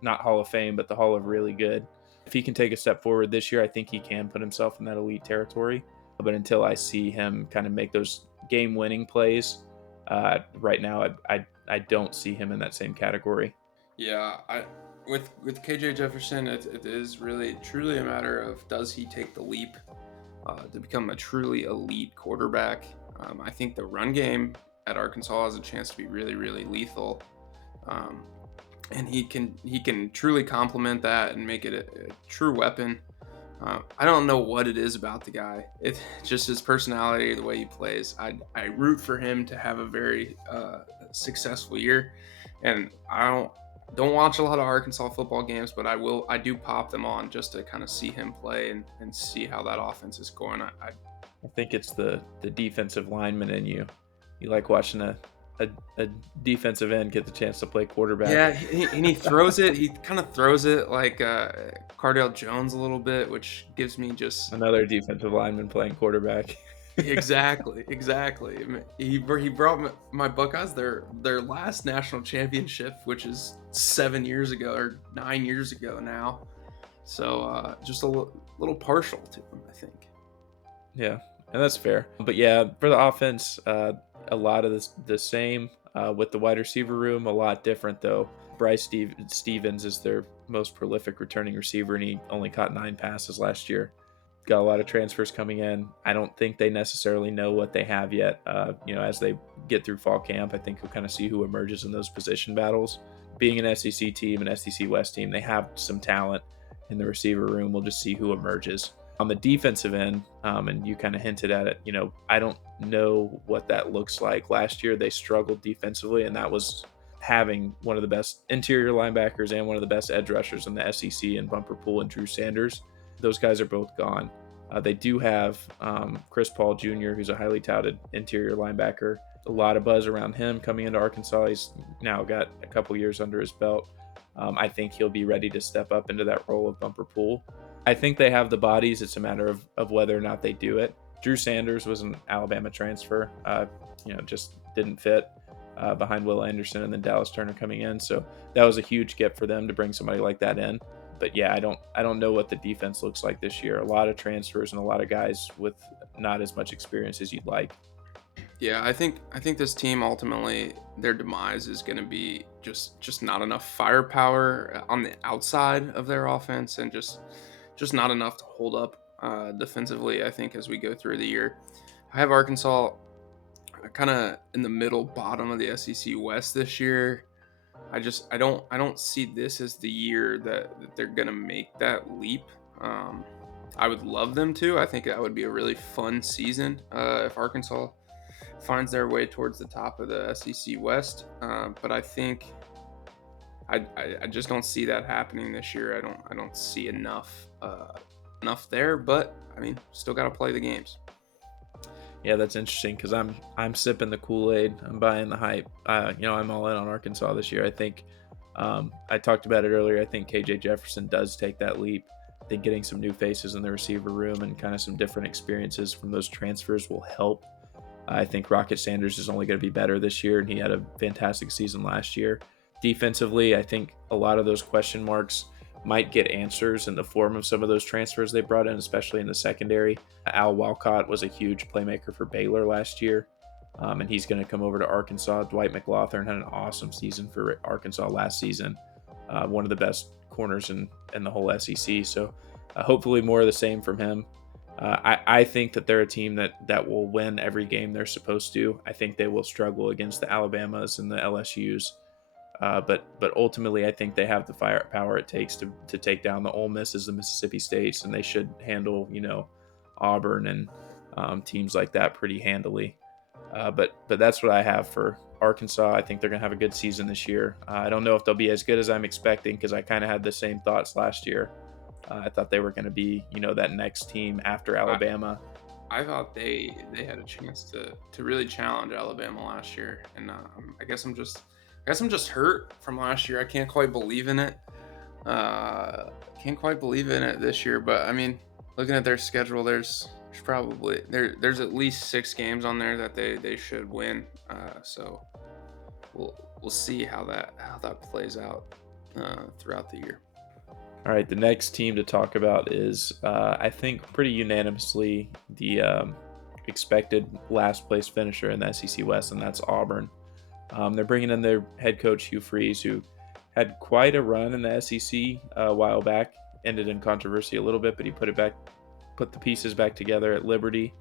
not Hall of Fame, but the Hall of Really Good? If he can take a step forward this year, I think he can put himself in that elite territory. But until I see him kind of make those game-winning plays, right now I don't see him in that same category. Yeah, with KJ Jefferson, it is really truly a matter of, does he take the leap to become a truly elite quarterback? I think the run game at Arkansas has a chance to be really, really lethal, and he can truly complement that and make it a true weapon. I don't know what it is about the guy. It's just his personality, the way he plays. I root for him to have a very successful year, And I don't watch a lot of Arkansas football games, but I do pop them on just to kind of see him play and see how that offense is going. I think it's the defensive lineman in you. You like watching a, a defensive end get the chance to play quarterback. Yeah, and he throws it. He kind of throws it like Cardale Jones a little bit, which gives me just Another defensive lineman playing quarterback. exactly. I mean, he brought my Buckeyes their last national championship, which is 7 years ago or 9 years ago now. So just a little partial to him, I think. Yeah, and that's fair. But yeah, for the offense, a lot of the same with the wide receiver room. A lot different though. Stevens is their most prolific returning receiver, and he only caught 9 passes last year. Got a lot of transfers coming in. I don't think they necessarily know what they have yet. As they get through fall camp, I think we'll kind of see who emerges in those position battles. Being an SEC team, an SEC West team, they have some talent in the receiver room. We'll just see who emerges. On the defensive end, and you kind of hinted at it, I don't know what that looks like. Last year, they struggled defensively, and that was having one of the best interior linebackers and one of the best edge rushers in the SEC in Bumper Pool and Drew Sanders. Those guys are both gone. They do have Chris Paul Jr., who's a highly touted interior linebacker. A lot of buzz around him coming into Arkansas. He's now got a couple years under his belt. I think he'll be ready to step up into that role of Bumper Pool. I think they have the bodies. It's a matter of whether or not they do it. Drew Sanders was an Alabama transfer. Just didn't fit behind Will Anderson and then Dallas Turner coming in. So that was a huge get for them to bring somebody like that in. But yeah, I don't know what the defense looks like this year. A lot of transfers and a lot of guys with not as much experience as you'd like. Yeah, I think this team ultimately their demise is going to be just not enough firepower on the outside of their offense and just not enough to hold up defensively. I think as we go through the year, I have Arkansas kind of in the middle bottom of the SEC West this year. I don't see this as the year that they're gonna make that leap. Um, I would love them to. I think that would be a really fun season if Arkansas finds their way towards the top of the SEC West. But I think I just don't see that happening this year. I don't see enough there. But I mean, still got to play the games. Yeah, that's interesting because I'm sipping the Kool-Aid. I'm buying the hype. I'm all in on Arkansas this year. I think I talked about it earlier. I think KJ Jefferson does take that leap. I think getting some new faces in the receiver room and kind of some different experiences from those transfers will help. I think Rocket Sanders is only going to be better this year, and he had a fantastic season last year. Defensively, I think a lot of those question marks might get answers in the form of some of those transfers they brought in, especially in the secondary. Al Walcott was a huge playmaker for Baylor last year, and he's going to come over to Arkansas. Dwight McLaughlin had an awesome season for Arkansas last season, one of the best corners in the whole SEC. So hopefully more of the same from him. I think that they're a team that will win every game they're supposed to. I think they will struggle against the Alabamas and the LSUs. But ultimately, I think they have the firepower it takes to take down the Ole Misses, the Mississippi States, and they should handle Auburn and teams like that pretty handily. But that's what I have for Arkansas. I think they're gonna have a good season this year. I don't know if they'll be as good as I'm expecting because I kind of had the same thoughts last year. I thought they were going to be, that next team after I, Alabama. I thought they had a chance to really challenge Alabama last year, and I guess I'm just hurt from last year. I can't quite believe in it. Can't quite believe in it this year. But I mean, looking at their schedule, there's at least 6 games on there that they should win. So we'll see how that plays out throughout the year. All right, the next team to talk about is, I think, pretty unanimously the expected last place finisher in the SEC West, and that's Auburn. They're bringing in their head coach, Hugh Freeze, who had quite a run in the SEC a while back, ended in controversy a little bit, but he put the pieces back together at Liberty,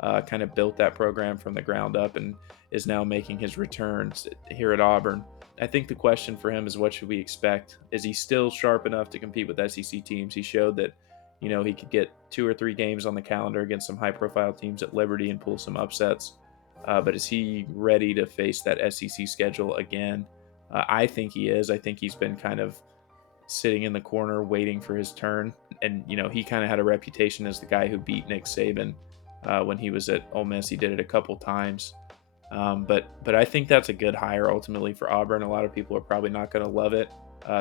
kind of built that program from the ground up, and is now making his returns here at Auburn. I think the question for him is, what should we expect? Is he still sharp enough to compete with SEC teams? He showed that, he could get 2 or 3 games on the calendar against some high-profile teams at Liberty and pull some upsets. But is he ready to face that SEC schedule again? I think he is. I think he's been kind of sitting in the corner waiting for his turn. And, he kind of had a reputation as the guy who beat Nick Saban when he was at Ole Miss. He did it a couple times. But I think that's a good hire ultimately for Auburn. A lot of people are probably not going to love it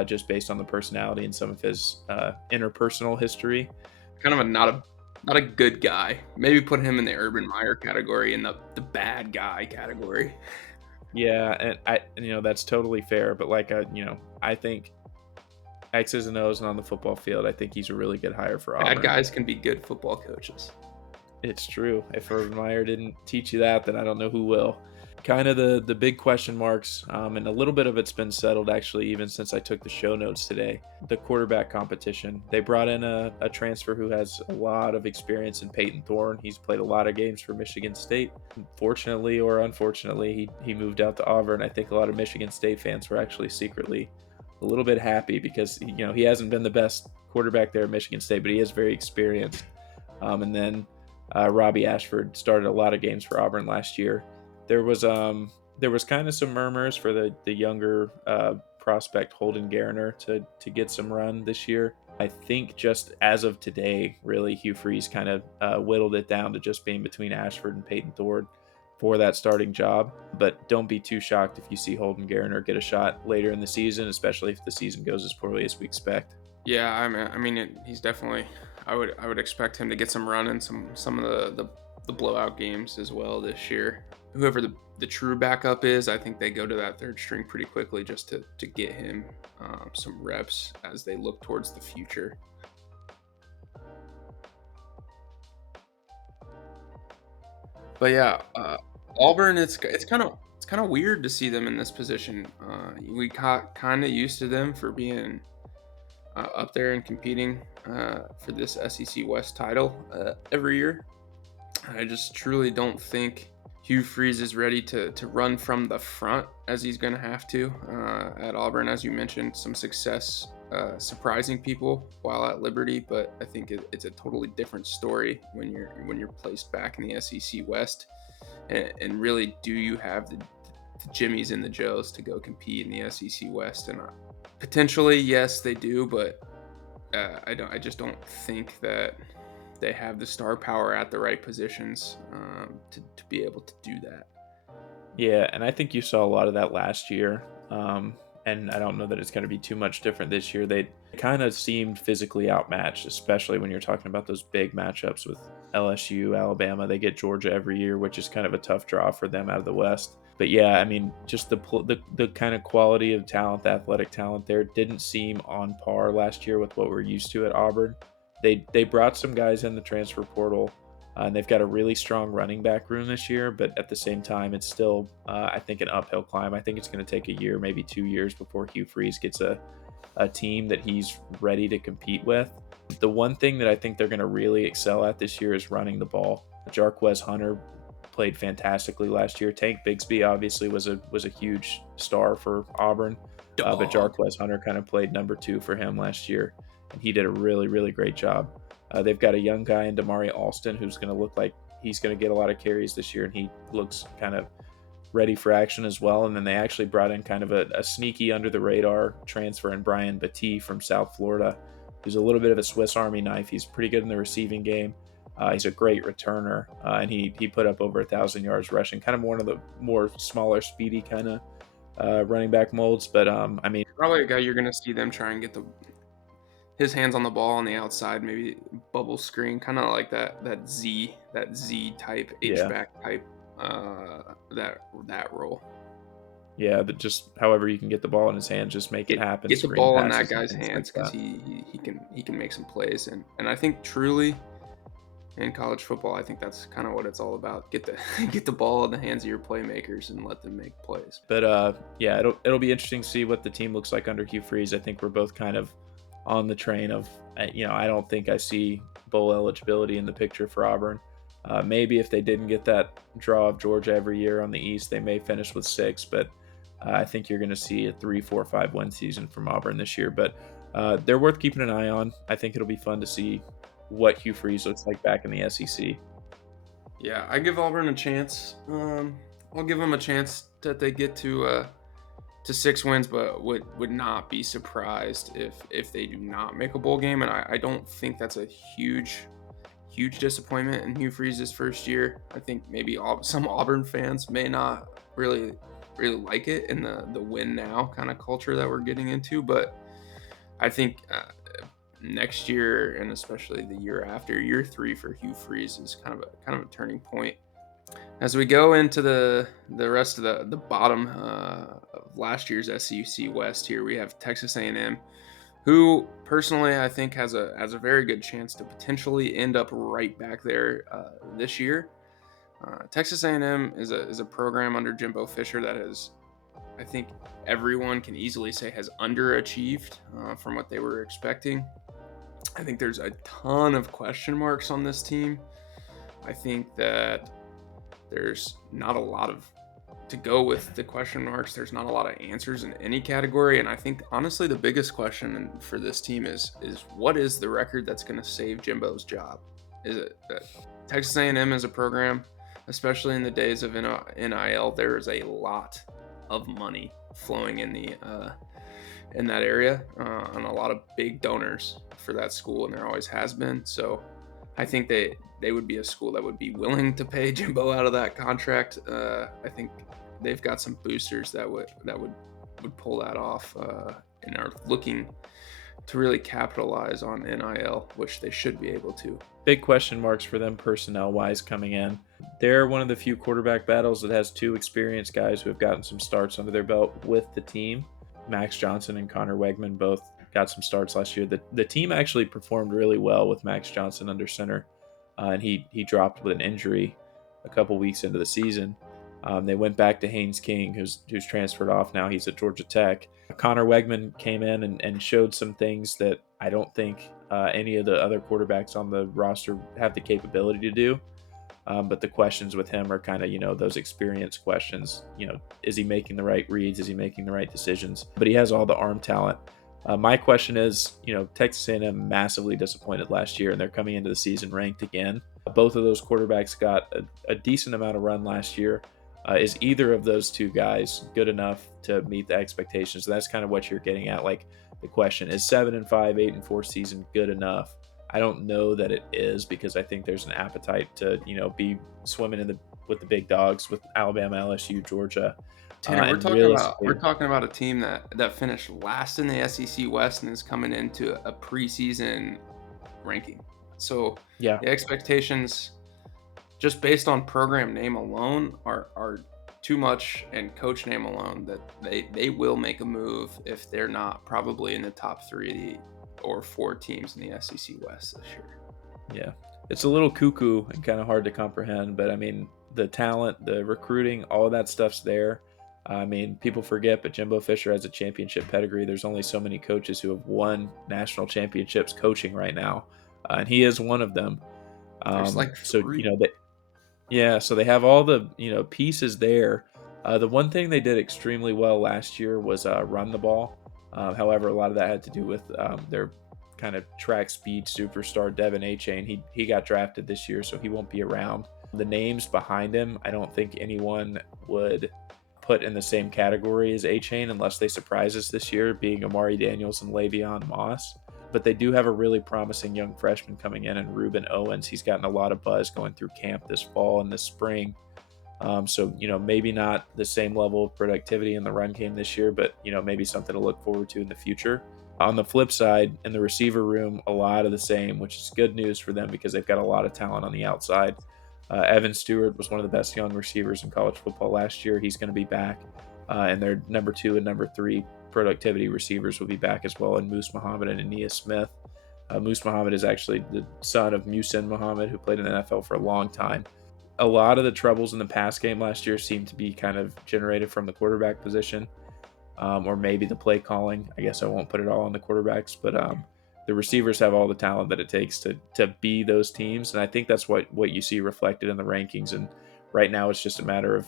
just based on the personality and some of his interpersonal history. Kind of a not a good guy. Maybe put him in the Urban Meyer category, in the bad guy category. Yeah, and that's totally fair. But I think X's and O's and on the football field, I think he's a really good hire for Bad Auburn. guys can be good football coaches. It's true. If Urban Meyer didn't teach you that, then I don't know who will. Kind of the big question marks, and a little bit of it's been settled actually, even since I took the show notes today. The quarterback competition. They brought in a transfer who has a lot of experience in Peyton Thorne. He's played a lot of games for Michigan State. Fortunately or unfortunately, he moved out to Auburn. I think a lot of Michigan State fans were actually secretly a little bit happy because he hasn't been the best quarterback there at Michigan State, but he is very experienced. And then Robbie Ashford started a lot of games for Auburn last year. There was kind of some murmurs for the younger prospect Holden Garner to get some run this year. I think just as of today, really, Hugh Freeze kind of whittled it down to just being between Ashford and Peyton Thorne for that starting job. But don't be too shocked if you see Holden Garner get a shot later in the season, especially if the season goes as poorly as we expect. Yeah, he's definitely. I would expect him to get some run in some of the blowout games as well this year. Whoever the true backup is, I think they go to that third string pretty quickly just to get him some reps as they look towards the future. But yeah, Auburn. It's kind of weird to see them in this position. We got kind of used to them for being up there and competing for this SEC West title every year. I just truly don't think Hugh Freeze is ready to run from the front as he's going to have to at Auburn. As you mentioned, some success surprising people while at Liberty, but I think it's a totally different story when you're placed back in the SEC West. And really, do you have the Jimmies and the Joes to go compete in the SEC West? And potentially, yes, they do, but I just don't think that they have the star power at the right positions to be able to do that. Yeah, and I think you saw a lot of that last year. And I don't know that it's going to be too much different this year. They kind of seemed physically outmatched, especially when you're talking about those big matchups with LSU, Alabama. They get Georgia every year, which is kind of a tough draw for them out of the West. But yeah, I mean, just the kind of quality of talent, the athletic talent there didn't seem on par last year with what we're used to at Auburn. They brought some guys in the transfer portal. And they've got a really strong running back room this year, but at the same time, it's still, I think, an uphill climb. I think it's going to take a year, maybe 2 years before Hugh Freeze gets a team that he's ready to compete with. The one thing that I think they're going to really excel at this year is running the ball. Jarquez Hunter played fantastically last year. Tank Bigsby obviously was a huge star for Auburn, but Jarquez Hunter kind of played number 2 for him last year, and he did a really, really great job. They've got a young guy in Damari Alston who's going to look like he's going to get a lot of carries this year, and he looks kind of ready for action as well. And then they actually brought in kind of a sneaky under the radar transfer in Brian Battie from South Florida, who's a little bit of a Swiss Army knife. He's pretty good in the receiving game. He's a great returner, and he put up over 1,000 yards rushing. Kind of one of the more smaller, speedy kind of running back molds. But I mean, Probably a guy you're going to see them try and get his hands on the ball on the outside, maybe bubble screen, kind of like that Z type H yeah, back type that role. yeah, but just however you can get the ball in his hands, just make it happen. Get the Screen ball in that passes and guy's things like hands because that. he can make some plays, and I think truly in college football, I think that's kind of what it's all about. Get the get the ball in the hands of your playmakers and let them make plays. But yeah, it'll be interesting to see what the team looks like under Hugh Freeze. I think we're both kind of on the train of, I don't think I see bowl eligibility in the picture for Auburn. Maybe if they didn't get that draw of Georgia every year on the East, they may finish with 6. But I think you're going to see a 3, 4, 5 win season from Auburn this year. But they're worth keeping an eye on. I think it'll be fun to see what Hugh Freeze looks like back in the SEC. Yeah, I give Auburn a chance. I'll give them a chance that they get to 6 wins, but would not be surprised if they do not make a bowl game. And I don't think that's a huge disappointment in Hugh Freeze's first year. I think maybe some Auburn fans may not really like it in the win now kind of culture that we're getting into, but I think next year and especially the year after, year 3 for Hugh Freeze is kind of a turning point. As we go into the rest of the bottom of last year's SEC West, here we have Texas A&M, who personally I think has a very good chance to potentially end up right back there this year. Texas A&M is a program under Jimbo Fisher that has, I think everyone can easily say, has underachieved from what they were expecting. I think there's a ton of question marks on this team. I think that there's not a lot of to go with the question marks. There's not a lot of answers in any category, and I think honestly the biggest question for this team is what is the record that's going to save Jimbo's job? Is it that Texas A&M as a program, especially in the days of NIL, there is a lot of money flowing in that area, and a lot of big donors for that school, and there always has been. So I think they would be a school that would be willing to pay Jimbo out of that contract. I think they've got some boosters that would pull that off, and are looking to really capitalize on NIL, which they should be able to. Big question marks for them personnel-wise coming in. They're one of the few quarterback battles that has two experienced guys who have gotten some starts under their belt with the team. Max Johnson and Connor Wegman both got some starts last year. The team actually performed really well with Max Johnson under center, and he dropped with an injury a couple weeks into the season. They went back to Haynes King, who's transferred off now. He's at Georgia Tech. Connor Wegman came in and showed some things that I don't think any of the other quarterbacks on the roster have the capability to do. But the questions with him are kind of, those experience questions. Is he making the right reads? Is he making the right decisions? But he has all the arm talent. My question is, Texas A&M massively disappointed last year, and they're coming into the season ranked again. Both of those quarterbacks got a decent amount of run last year. Is either of those two guys good enough to meet the expectations? That's kind of what you're getting at. Like, the question is 7-5, 8-4 season good enough? I don't know that it is, because I think there's an appetite to, be swimming with the big dogs with Alabama, LSU, Georgia. Tanner, we're talking about a team that finished last in the SEC West and is coming into a preseason ranking. So yeah, the expectations, just based on program name alone, are too much, and coach name alone, that they will make a move if they're not probably in the top 3 or 4 teams in the SEC West this year. Yeah, it's a little cuckoo and kind of hard to comprehend, but I mean, the talent, the recruiting, all of that stuff's there. I mean, people forget, but Jimbo Fisher has a championship pedigree. There's only so many coaches who have won national championships coaching right now, and he is one of them. There's like 3. So they have all the pieces there. The one thing they did extremely well last year was run the ball. However, a lot of that had to do with their kind of track speed superstar Devin Achane. He got drafted this year, so he won't be around. The names behind him, I don't think anyone would put in the same category as Achane unless they surprise us this year, being Amari Daniels and Le'Veon Moss. But they do have a really promising young freshman coming in Reuben Owens. He's gotten a lot of buzz going through camp this fall and this spring. So, maybe not the same level of productivity in the run game this year, but, maybe something to look forward to in the future. On the flip side, in the receiver room, a lot of the same, which is good news for them because they've got a lot of talent on the outside. Evan Stewart was one of the best young receivers in college football last year. He's going to be back. And their number 2 and number 3 productivity receivers will be back as well, and Moose Muhammad and Aeneas Smith. Moose Muhammad is actually the son of Muhsin Muhammad, who played in the NFL for a long time. A lot of the troubles in the pass game last year seemed to be kind of generated from the quarterback position, or maybe the play calling. I guess I won't put it all on the quarterbacks, but the receivers have all the talent that it takes to be those teams, and I think that's what you see reflected in the rankings. And right now it's just a matter of,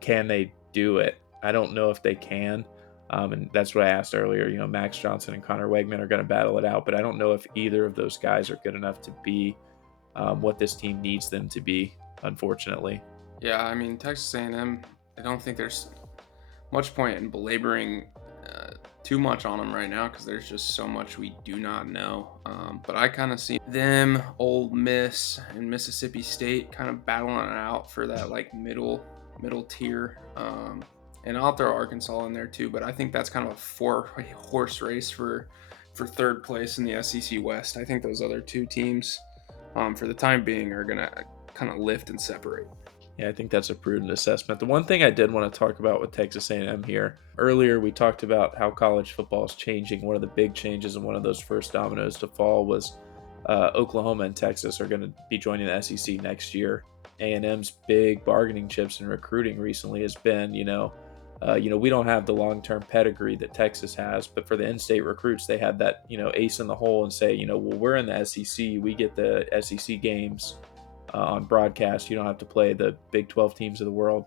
can they do it? I don't know if they can. And that's what I asked earlier. Max Johnson and Connor Wegman are going to battle it out, but I don't know if either of those guys are good enough to be what this team needs them to be, unfortunately. Yeah, I mean, Texas A&M, I don't think much point in belaboring too much on them right now because there's just so much we do not know. But I kind of see them, Ole Miss and Mississippi State, kind of battling it out for that like middle tier. And I'll throw Arkansas in there too, but I think that's kind of a four-horse race for third place in the SEC West. I think those other two teams, for the time being, are gonna kind of lift and separate. Yeah, I think that's a prudent assessment. The one thing I did want to talk about with Texas A&M here, earlier we talked about how college football is changing. One of the big changes and one of those first dominoes to fall was Oklahoma and Texas are going to be joining the SEC next year. A&M's big bargaining chips in recruiting recently has been, we don't have the long-term pedigree that Texas has, but for the in-state recruits, they had that, ace in the hole and say, well, we're in the SEC, we get the SEC games on broadcast. You don't have to play the Big 12 teams of the world.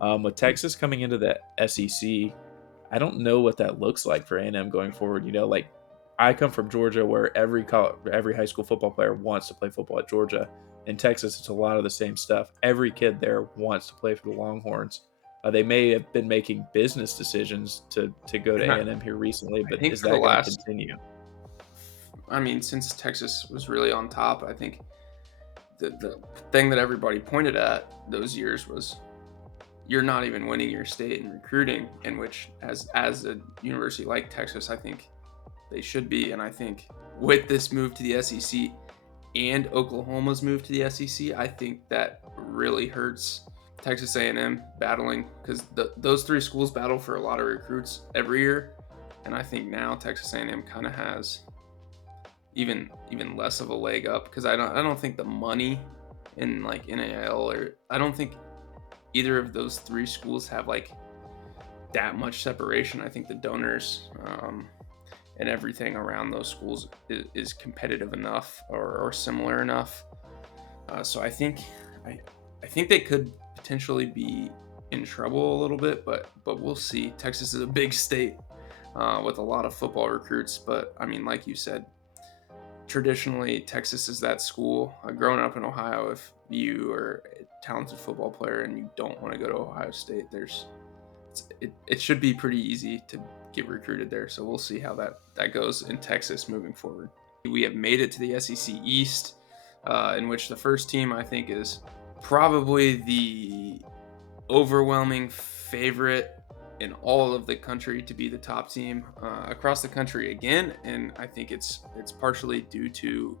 With Texas coming into the SEC, I don't know what that looks like for A&M going forward. Like I come from Georgia, where every high school football player wants to play football at Georgia. In Texas, it's a lot of the same stuff. Every kid there wants to play for the Longhorns. They may have been making business decisions to go to A&M here recently, I but think is for the that going to last, continue? I mean, since Texas was really on top, I think the thing that everybody pointed at those years was you're not even winning your state in recruiting, in which as a university like Texas, I think they should be. And I think with this move to the SEC and Oklahoma's move to the SEC, I think that really hurts Texas A&M battling, because those three schools battle for a lot of recruits every year, and I think now Texas A&M kind of has even less of a leg up, because I don't think the money in like NIL, or I don't think either of those three schools have like that much separation. I think the donors and everything around those schools is competitive enough, or similar enough. So I think they could potentially be in trouble a little bit, but we'll see. Texas is a big state with a lot of football recruits, but I mean, like you said, traditionally Texas is that school. Growing up in Ohio, if you are a talented football player and you don't want to go to Ohio State, it should be pretty easy to get recruited there. So we'll see how that goes in Texas moving forward. We have made it to the SEC East, in which the first team I think is probably the overwhelming favorite in all of the country to be the top team across the country again, and I think it's partially due to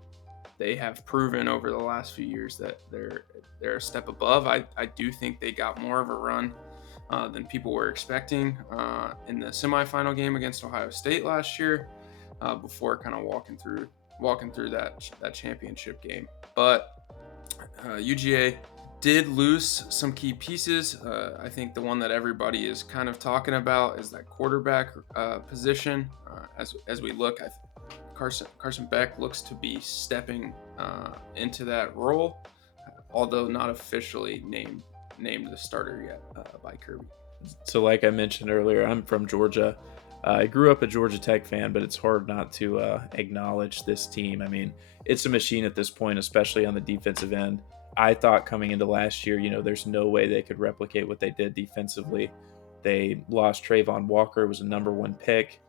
they have proven over the last few years that they're a step above. I do think they got more of a run than people were expecting in the semifinal game against Ohio State last year, before kind of walking through that championship game. But UGA did lose some key pieces. I think the one that everybody is kind of talking about is that quarterback position. As we look, Carson Beck looks to be stepping into that role, although not officially named the starter yet by Kirby. So, like I mentioned earlier, I'm from Georgia. I grew up a Georgia Tech fan, but it's hard not to acknowledge this team. I mean, it's a machine at this point, especially on the defensive end. I thought coming into last year, there's no way they could replicate what they did defensively. They lost Trayvon Walker, was a number one pick.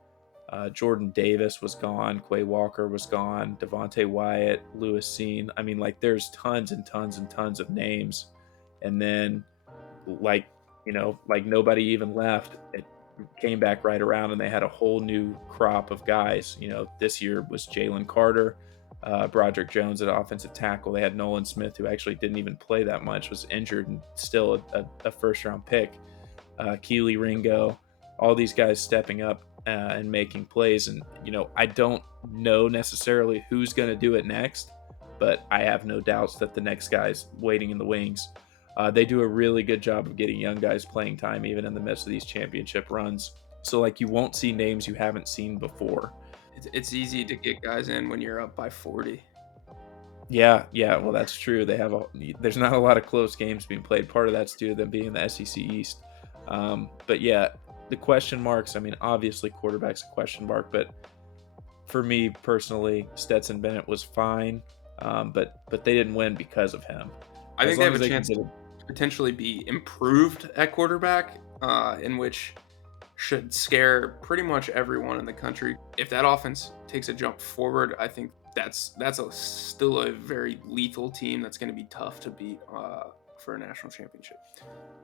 Jordan Davis was gone. Quay Walker was gone. Devontae Wyatt, Lewis Cine. I mean, like, there's tons and tons and tons of names. And then, like nobody even left. It came back right around, and they had a whole new crop of guys. This year was Jalen Carter, Broderick Jones at offensive tackle. They had Nolan Smith, who actually didn't even play that much, was injured, and still a first-round pick. Keely Ringo, all these guys stepping up and making plays. And, I don't know necessarily who's going to do it next, but I have no doubts that the next guy's waiting in the wings. They do a really good job of getting young guys playing time, even in the midst of these championship runs. So, like, you won't see names you haven't seen before. It's easy to get guys in when you're up by 40. Yeah, well, that's true. There's not a lot of close games being played. Part of that's due to them being in the SEC East. But yeah, the question marks. I mean, obviously, quarterback's a question mark, but for me personally, Stetson Bennett was fine, but they didn't win because of him. I think they have a chance to potentially be improved at quarterback, in which should scare pretty much everyone in the country. If that offense takes a jump forward, I think still a very lethal team that's going to be tough to beat for a national championship.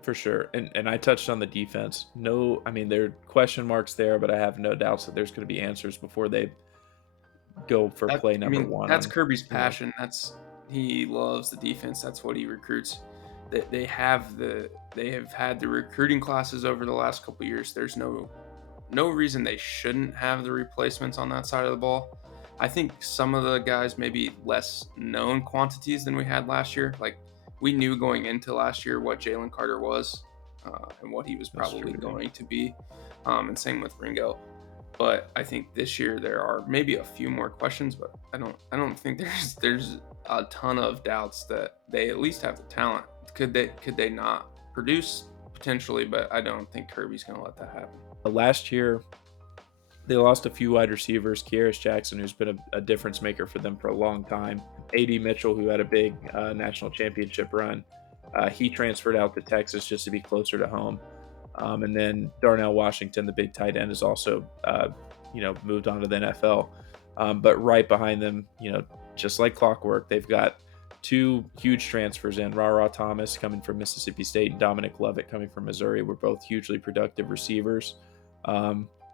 For sure. And I touched on the defense. No, I mean there are question marks there, but I have no doubts that there's going to be answers before they go for play number one That's on, Kirby's you know, passion. He loves the defense. That's what he recruits. They have had the recruiting classes over the last couple years. There's no reason they shouldn't have the replacements on that side of the ball. I think some of the guys maybe less known quantities than we had last year. Like we knew going into last year what Jalen Carter was and what he was that's probably true. Yeah. going to be, and same with Ringo. But I think this year there are maybe a few more questions, but I don't think there's a ton of doubts that they at least have the talent. Could they not produce potentially? But I don't think Kirby's going to let that happen. Last year, they lost a few wide receivers. Kearis Jackson, who's been a difference maker for them for a long time. A.D. Mitchell, who had a big national championship run. He transferred out to Texas just to be closer to home. And then Darnell Washington, the big tight end, is also, moved on to the NFL. But right behind them, just like clockwork, they've got two huge transfers in. Ra Thomas coming from Mississippi State and Dominic Lovett coming from Missouri were both hugely productive receivers.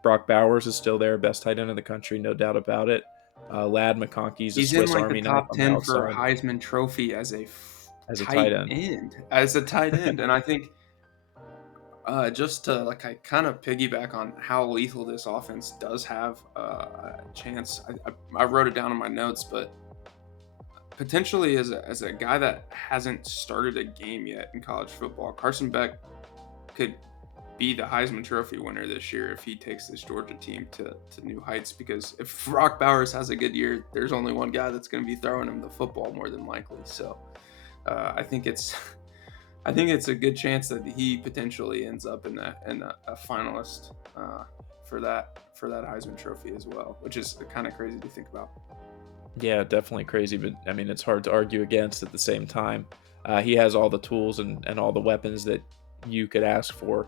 Brock Bowers is still there, best tight end in the country, no doubt about it. Lad McConkey's a He's in Swiss like the Army knife top on the 10 for outside Heisman Trophy as a as a tight tight end. end. As a tight end. And I think just to like I kind of piggyback on how lethal this offense does have a chance. I wrote it down in my notes, but potentially as a guy that hasn't started a game yet in college football, Carson Beck could be the Heisman Trophy winner this year if he takes this Georgia team to new heights. Because if Brock Bowers has a good year, there's only one guy that's going to be throwing him the football more than likely. So I think it's a good chance that he potentially ends up in a finalist for that Heisman Trophy as well, which is kind of crazy to think about. Yeah, definitely crazy, but I mean, it's hard to argue against at the same time. He has all the tools and all the weapons that you could ask for.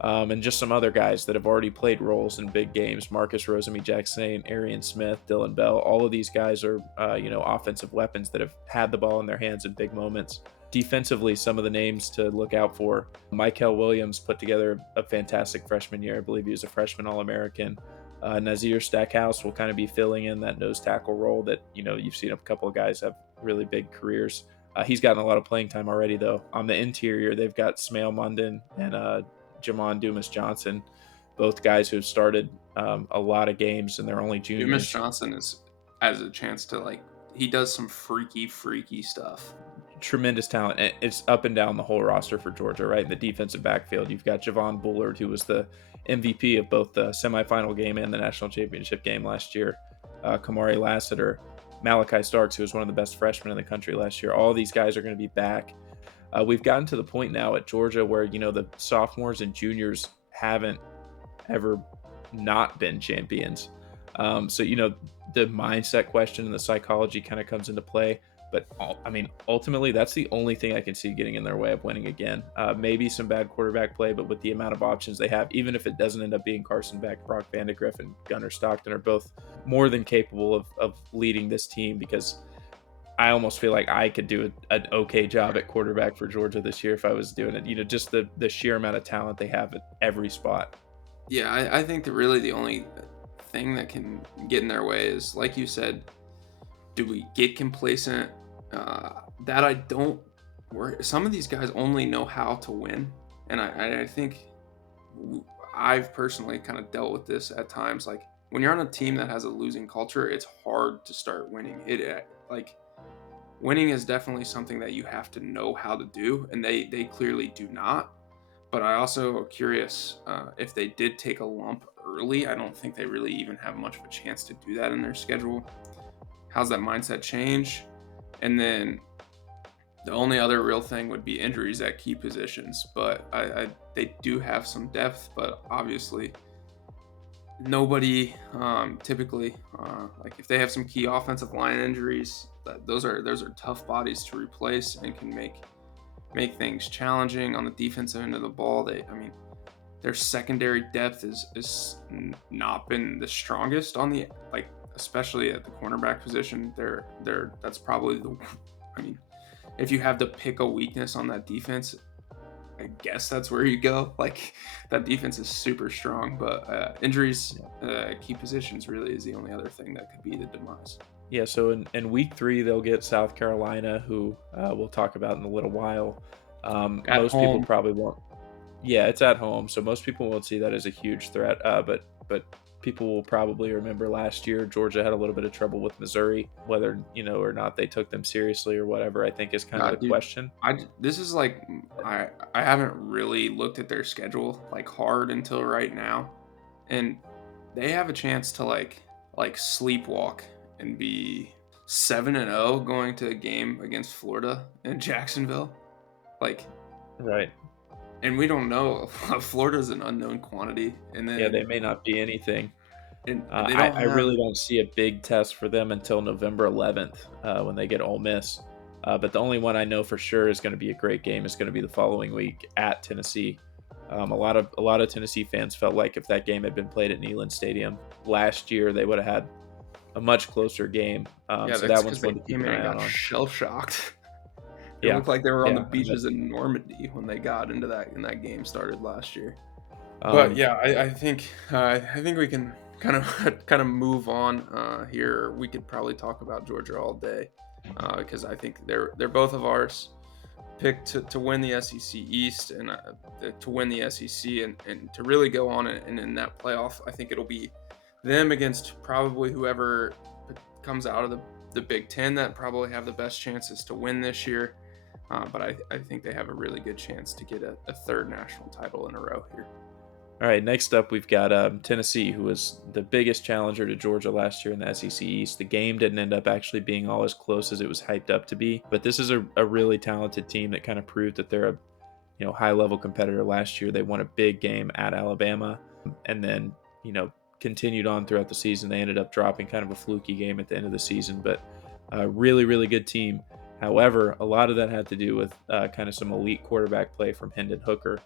And just some other guys that have already played roles in big games. Marcus Rosemy-Jacksain, Arian Smith, Dylan Bell. All of these guys are, offensive weapons that have had the ball in their hands in big moments. Defensively, some of the names to look out for. Michael Williams put together a fantastic freshman year. I believe he was a freshman All-American. Nazir Stackhouse will kind of be filling in that nose tackle role that, you've seen a couple of guys have really big careers. He's gotten a lot of playing time already, though. On the interior, they've got Smail Munden and Jamon Dumas-Johnson, both guys who have started a lot of games, and they're only juniors. Dumas-Johnson has a chance to he does some freaky stuff. Tremendous talent. It's up and down the whole roster for Georgia, right? In the defensive backfield, you've got Javon Bullard, who was the MVP of both the semifinal game and the national championship game last year. Kamari Lassiter, Malachi Starks, who was one of the best freshmen in the country last year. All these guys are going to be back. We've gotten to the point now at Georgia where, the sophomores and juniors haven't ever not been champions. So, the mindset question and the psychology kind of comes into play. But, ultimately, that's the only thing I can see getting in their way of winning again. Maybe some bad quarterback play, but with the amount of options they have, even if it doesn't end up being Carson Beck, Brock Vandagriff, and Gunnar Stockton are both more than capable of leading this team, because I almost feel like I could do an okay job at quarterback for Georgia this year if I was doing it. Just the sheer amount of talent they have at every spot. Yeah, I think that really the only thing that can get in their way is, like you said, do we get complacent? That I don't worry. Some of these guys only know how to win. And I think I've personally kind of dealt with this at times. Like when you're on a team that has a losing culture, it's hard to start winning. Winning is definitely something that you have to know how to do. And they clearly do not. But I also am curious if they did take a lump early. I don't think they really even have much of a chance to do that in their schedule. How's that mindset change? And then the only other real thing would be injuries at key positions. But they do have some depth, but obviously nobody typically if they have some key offensive line injuries, those are tough bodies to replace and can make things challenging on the defensive end of the ball. Their secondary depth is not been the strongest on the, like, especially at the cornerback position. They're that's probably the, I mean, if you have to pick a weakness on that defense, I guess that's where you go. Like, that defense is super strong, but injuries, key positions really is the only other thing that could be the demise. Yeah, so in week 3 they'll get South Carolina, who we'll talk about in a little while. At Most people home, probably won't. Yeah, it's at home, so most people won't see that as a huge threat. But people will probably remember last year Georgia had a little bit of trouble with Missouri, whether or not they took them seriously or whatever. I think is kind of the dude, question. this is like, I haven't really looked at their schedule like hard until right now, and they have a chance to like sleepwalk and be 7-0 going to a game against Florida in Jacksonville. Like, Right. and we don't know. Florida's an unknown quantity, and Yeah, they then may not be anything. and they I don't have. really don't see a big test for them until November 11th when they get Ole Miss. But the only one I know for sure is going to be a great game is going to be the following week at Tennessee. A lot of Tennessee fans felt like if that game had been played at Neyland Stadium last year, they would have had a much closer game. Yeah, So that's that because one's they one to keep came an in and eye out got on. shell shocked. It Yeah, looked like they were on the yeah, and beaches in Normandy when they got into that, and that game started last year. But um, yeah, I think we can kind of kind of move on here. We could probably talk about Georgia all day because I think they're both of ours picked to win the SEC East and to win the SEC and to really go on and in that playoff. I think it'll be them against probably whoever comes out of the Big Ten that probably have the best chances to win this year. But I think they have a really good chance to get a third national title in a row here. all right, next up we've got Tennessee, who was the biggest challenger to Georgia last year in the SEC East. The game didn't end up actually being all as close as it was hyped up to be, but this is a really talented team that kind of proved that they're a high level competitor last year. They won a big game at Alabama, and then continued on throughout the season. They ended up dropping kind of a fluky game at the end of the season, but a really really good team. However, a lot of that had to do with kind of some elite quarterback play from Hendon Hooker.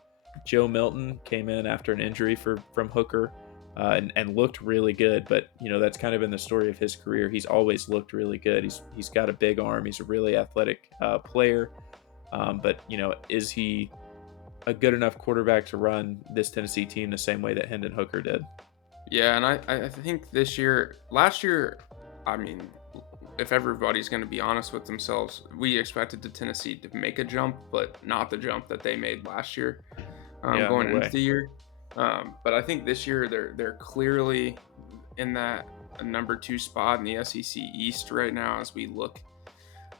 Joe Milton came in after an injury from Hooker and looked really good, but that's kind of been the story of his career. He's always looked really good. He's got a big arm. He's a really athletic player, but is he a good enough quarterback to run this Tennessee team the same way that Hendon Hooker did? Yeah, and I think last year, I mean, if everybody's going to be honest with themselves, we expected the Tennessee to make a jump, but not the jump that they made last year, Yeah, no going into way. the year. But I think this year they're clearly in that number 2 spot in the SEC East right now as we look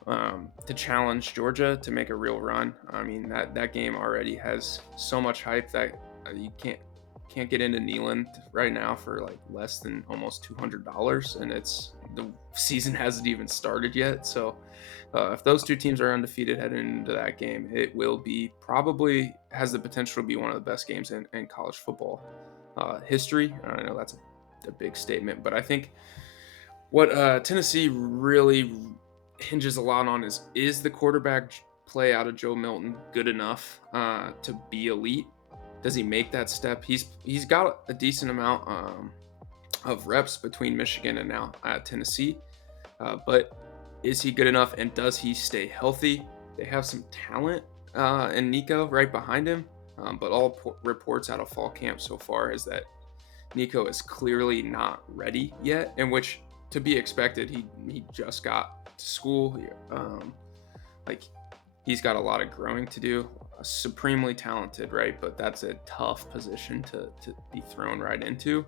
to challenge Georgia to make a real run. I mean, that game already has so much hype that you can't get into Neyland right now for like less than almost $200, and the season hasn't even started yet. So if those two teams are undefeated heading into that game, it will be probably has the potential to be one of the best games in college football history. I know that's a big statement, but I think what Tennessee really hinges a lot on is the quarterback play out of Joe Milton good enough to be elite? Does he make that step? He's got a decent amount of reps between Michigan and now at Tennessee, but is he good enough? And does he stay healthy? They have some talent in Nico right behind him, but all reports out of fall camp so far is that Nico is clearly not ready yet, in which to be expected. He just got to school. Like, he's got a lot of growing to do. Supremely talented, right? But that's a tough position to be thrown right into.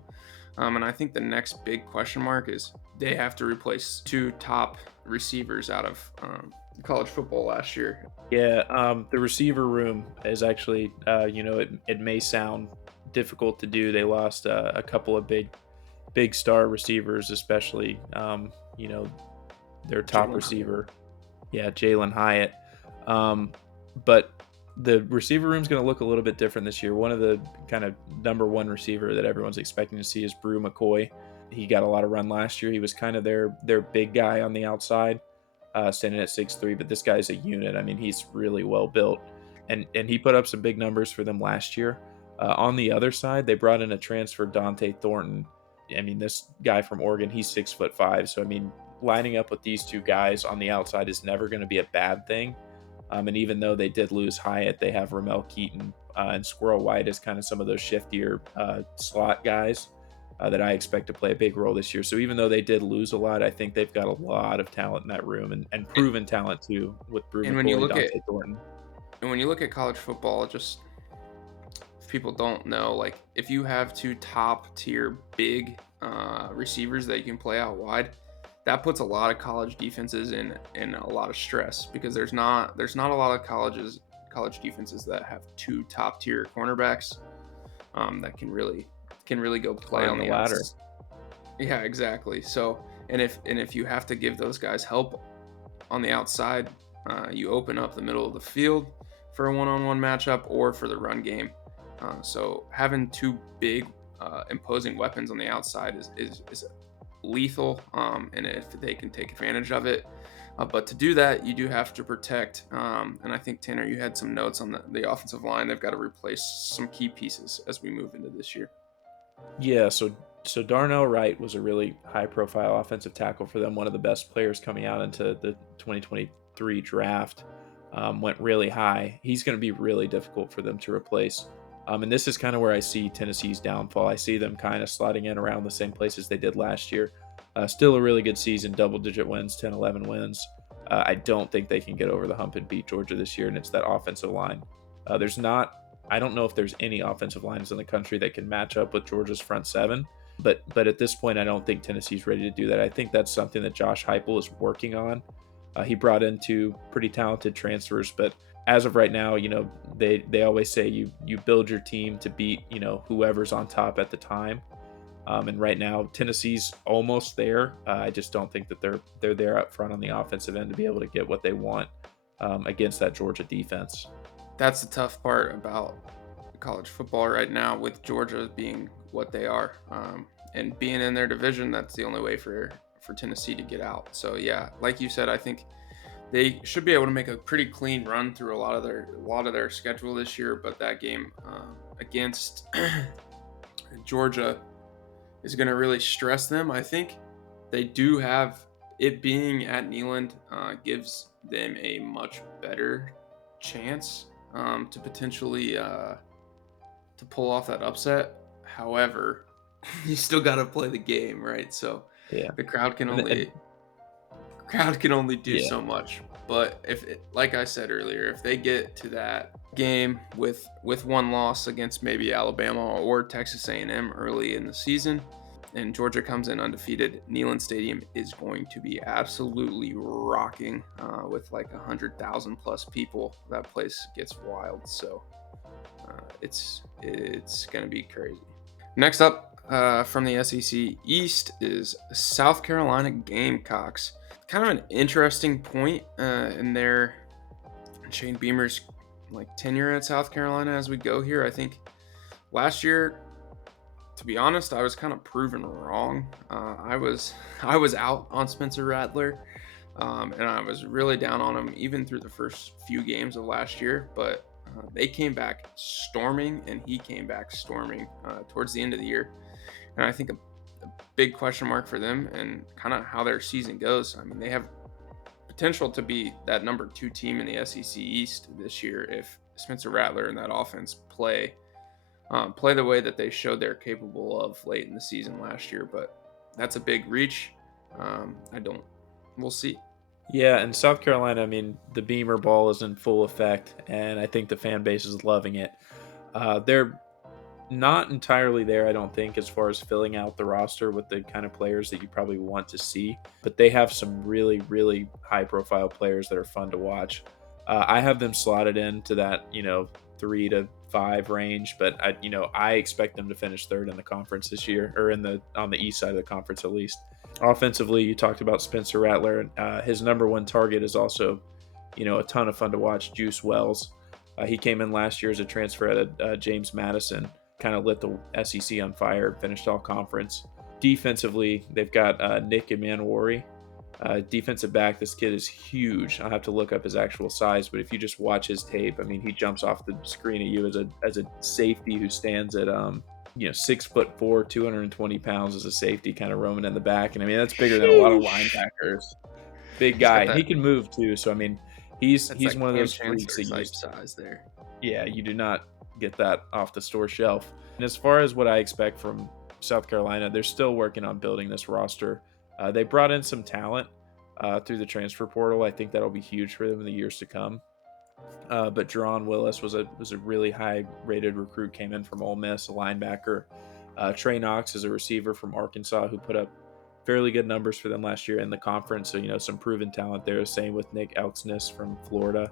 And I think the next big question mark is they have to replace 2 top receivers out of college football last year. Yeah, the receiver room is actually, it may sound difficult to do. They lost a couple of big star receivers, especially, their top Jalen Hyatt. receiver. Yeah, Jalen Hyatt. But the receiver room is going to look a little bit different this year. One of the kind of number one receiver that everyone's expecting to see is Brew McCoy. He got a lot of run last year. He was kind of their big guy on the outside, standing at 6'3", but this guy's a unit. I mean, he's really well built, and he put up some big numbers for them last year. On the other side, they brought in a transfer, Dante Thornton. I mean, this guy from Oregon, he's 6'5". So I mean, lining up with these two guys on the outside is never going to be a bad thing. And even though they did lose Hyatt, they have Ramel Keaton and Squirrel White as kind of some of those shiftier slot guys that I expect to play a big role this year. So even though they did lose a lot, I think they've got a lot of talent in that room, and And, proven talent too, with Brew and when you McCoy, look at Dante Thornton. college football, just if people don't know, like if you have two top tier big receivers that you can play out wide, that puts a lot of college defenses in a lot of stress because there's not a lot of college defenses that have two top tier cornerbacks that can really go play Climb on the the ladder. outs. Yeah, exactly. So and if you have to give those guys help on the outside, you open up the middle of the field for a one-on-one matchup or for the run game. So having two big imposing weapons on the outside is lethal, and if they can take advantage of it. But to do that, you do have to protect. And I think, Tanner, you had some notes on the offensive line. They've got to replace some key pieces as we move into this year. Yeah, so Darnell Wright was a really high profile offensive tackle for them, one of the best players coming out into the 2023 draft. Went really high. He's going to be really difficult for them to replace. And this is kind of where I see Tennessee's downfall. I see them kind of slotting in around the same places they did last year. Still a really good season, double digit wins, 10, 11 wins. I don't think they can get over the hump and beat Georgia this year, and it's that offensive line. There's not I don't know if there's any offensive lines in the country that can match up with Georgia's front seven. But at this point, I don't think Tennessee's ready to do that. I think that's something that Josh Heupel is working on. He brought in two pretty talented transfers, but as of right now, they always say you build your team to beat whoever's on top at the time. And right now, Tennessee's almost there. I just don't think that they're there up front on the offensive end to be able to get what they want against that Georgia defense. That's the tough part about college football right now, with Georgia being what they are, and being in their division. That's the only way for Tennessee to get out. So yeah, like you said, I think they should be able to make a pretty clean run through a lot of their schedule this year. But that game against Georgia is going to really stress them. I think they do have it being at Neyland gives them a much better chance to potentially to pull off that upset. However, you still got to play the game, right? So Yeah, the crowd can and only do yeah, so much. But like I said earlier, if they get to that game with one loss against maybe Alabama or Texas A&M early in the season, and Georgia comes in undefeated, Neyland Stadium is going to be absolutely rocking with like 100,000 plus people. That place gets wild. So it's going to be crazy. Next up from the SEC East is South Carolina Gamecocks. Kind of an interesting point in their Shane Beamer's tenure at South Carolina as we go here. I think last year, to be honest, I was kind of proven wrong. I was out on Spencer Rattler, and I was really down on him even through the first few games of last year. But they came back storming, and he came back storming towards the end of the year. And I think a big question mark for them and kind of how their season goes. I mean, they have potential to be that number 2 team in the SEC East this year if Spencer Rattler and that offense play the way that they showed they're capable of late in the season last year. But that's a big reach. We'll see. yeah. And South Carolina, I mean, the Beamer ball is in full effect, and I think the fan base is loving it. They're not entirely there, I don't think, as far as filling out the roster with the kind of players that you probably want to see. But they have some really, really high-profile players that are fun to watch. I have them slotted into that, 3 to 5 range, but I expect them to finish third in the conference this year, or on the east side of the conference at least. Offensively, you talked about Spencer Rattler. His number one target is also, a ton of fun to watch. Juice Wells. He came in last year as a transfer at James Madison, kind of lit the SEC on fire, finished all conference. Defensively, they've got Nick Emmanwori, Defensive back, this kid is huge. I'll have to look up his actual size, but if you just watch his tape, I mean, he jumps off the screen at you as a safety who stands at 6'4", 220 pounds as a safety, kind of roaming in the back, and I mean that's bigger than a lot of Sheesh. linebackers. Big He's guy, got and he that. can move too. So I mean, he's That's he's like one of Cam those freaks Chancellor that you type just size there. yeah, you do not get that off the store shelf. And as far as what I expect from South Carolina, they're still working on building this roster. They brought in some talent through the transfer portal. I think that'll be huge for them in the years to come. But Jerron Willis was a really high rated recruit. Came in from Ole Miss, a linebacker. Trey Knox is a receiver from Arkansas who put up fairly good numbers for them last year in the conference. So some proven talent there. Same with Nick Elksnis from Florida.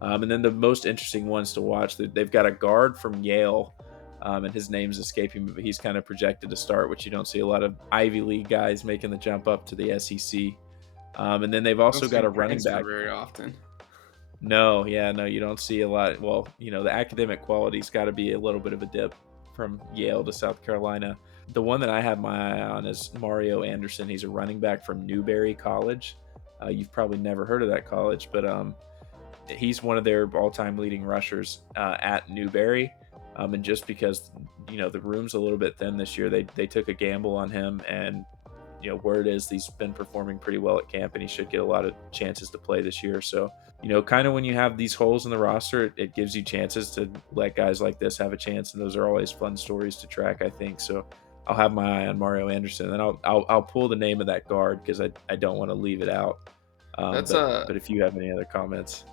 And then the most interesting ones to watch, they've got a guard from Yale, and his name's escaping me, but he's kind of projected to start, which you don't see a lot of Ivy League guys making the jump up to the SEC. And then they've I don't also see got him a running transfer back. very often. No, yeah, no, you don't see a lot. Well, the academic quality's got to be a little bit of a dip from Yale to South Carolina. The one that I have my eye on is Mario Anderson. He's a running back from Newberry College. You've probably never heard of that college, but he's one of their all-time leading rushers at Newberry. And just because the room's a little bit thin this year, they took a gamble on him, and word is he's been performing pretty well at camp, and he should get a lot of chances to play this year. So kind of when you have these holes in the roster, it gives you chances to let guys like this have a chance, and those are always fun stories to track, I think. So I'll have my eye on Mario Anderson, and I'll pull the name of that guard because I don't want to leave it out. That's But if you have any other comments.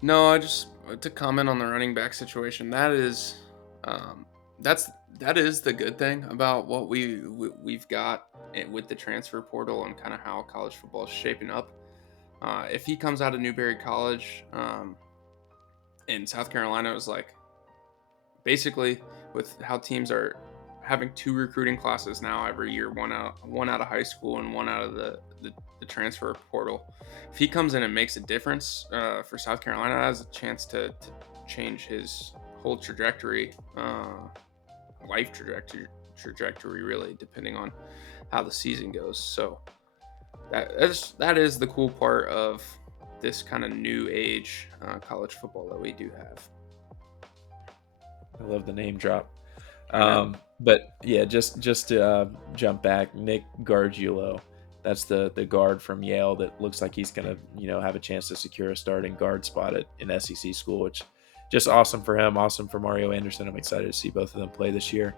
No, I just to comment on the running back situation. Um, that's that is the good thing about what we've got with the transfer portal and kind of how college football is shaping up. If he comes out of Newberry College, in South Carolina, it was like basically with how teams are having two recruiting classes now every year, one out of high school and one out of the transfer portal. If he comes in and makes a difference for South Carolina, that has a chance to change his whole trajectory, life trajectory, really, depending on how the season goes. So that is the cool part of this kind of new age college football that we do have. I love the name drop. I know. But yeah, just to jump back, Nick Gargiulo, that's the guard from Yale that looks like he's gonna have a chance to secure a starting guard spot at an SEC school, which just awesome for him, awesome for Mario Anderson. I'm excited to see both of them play this year.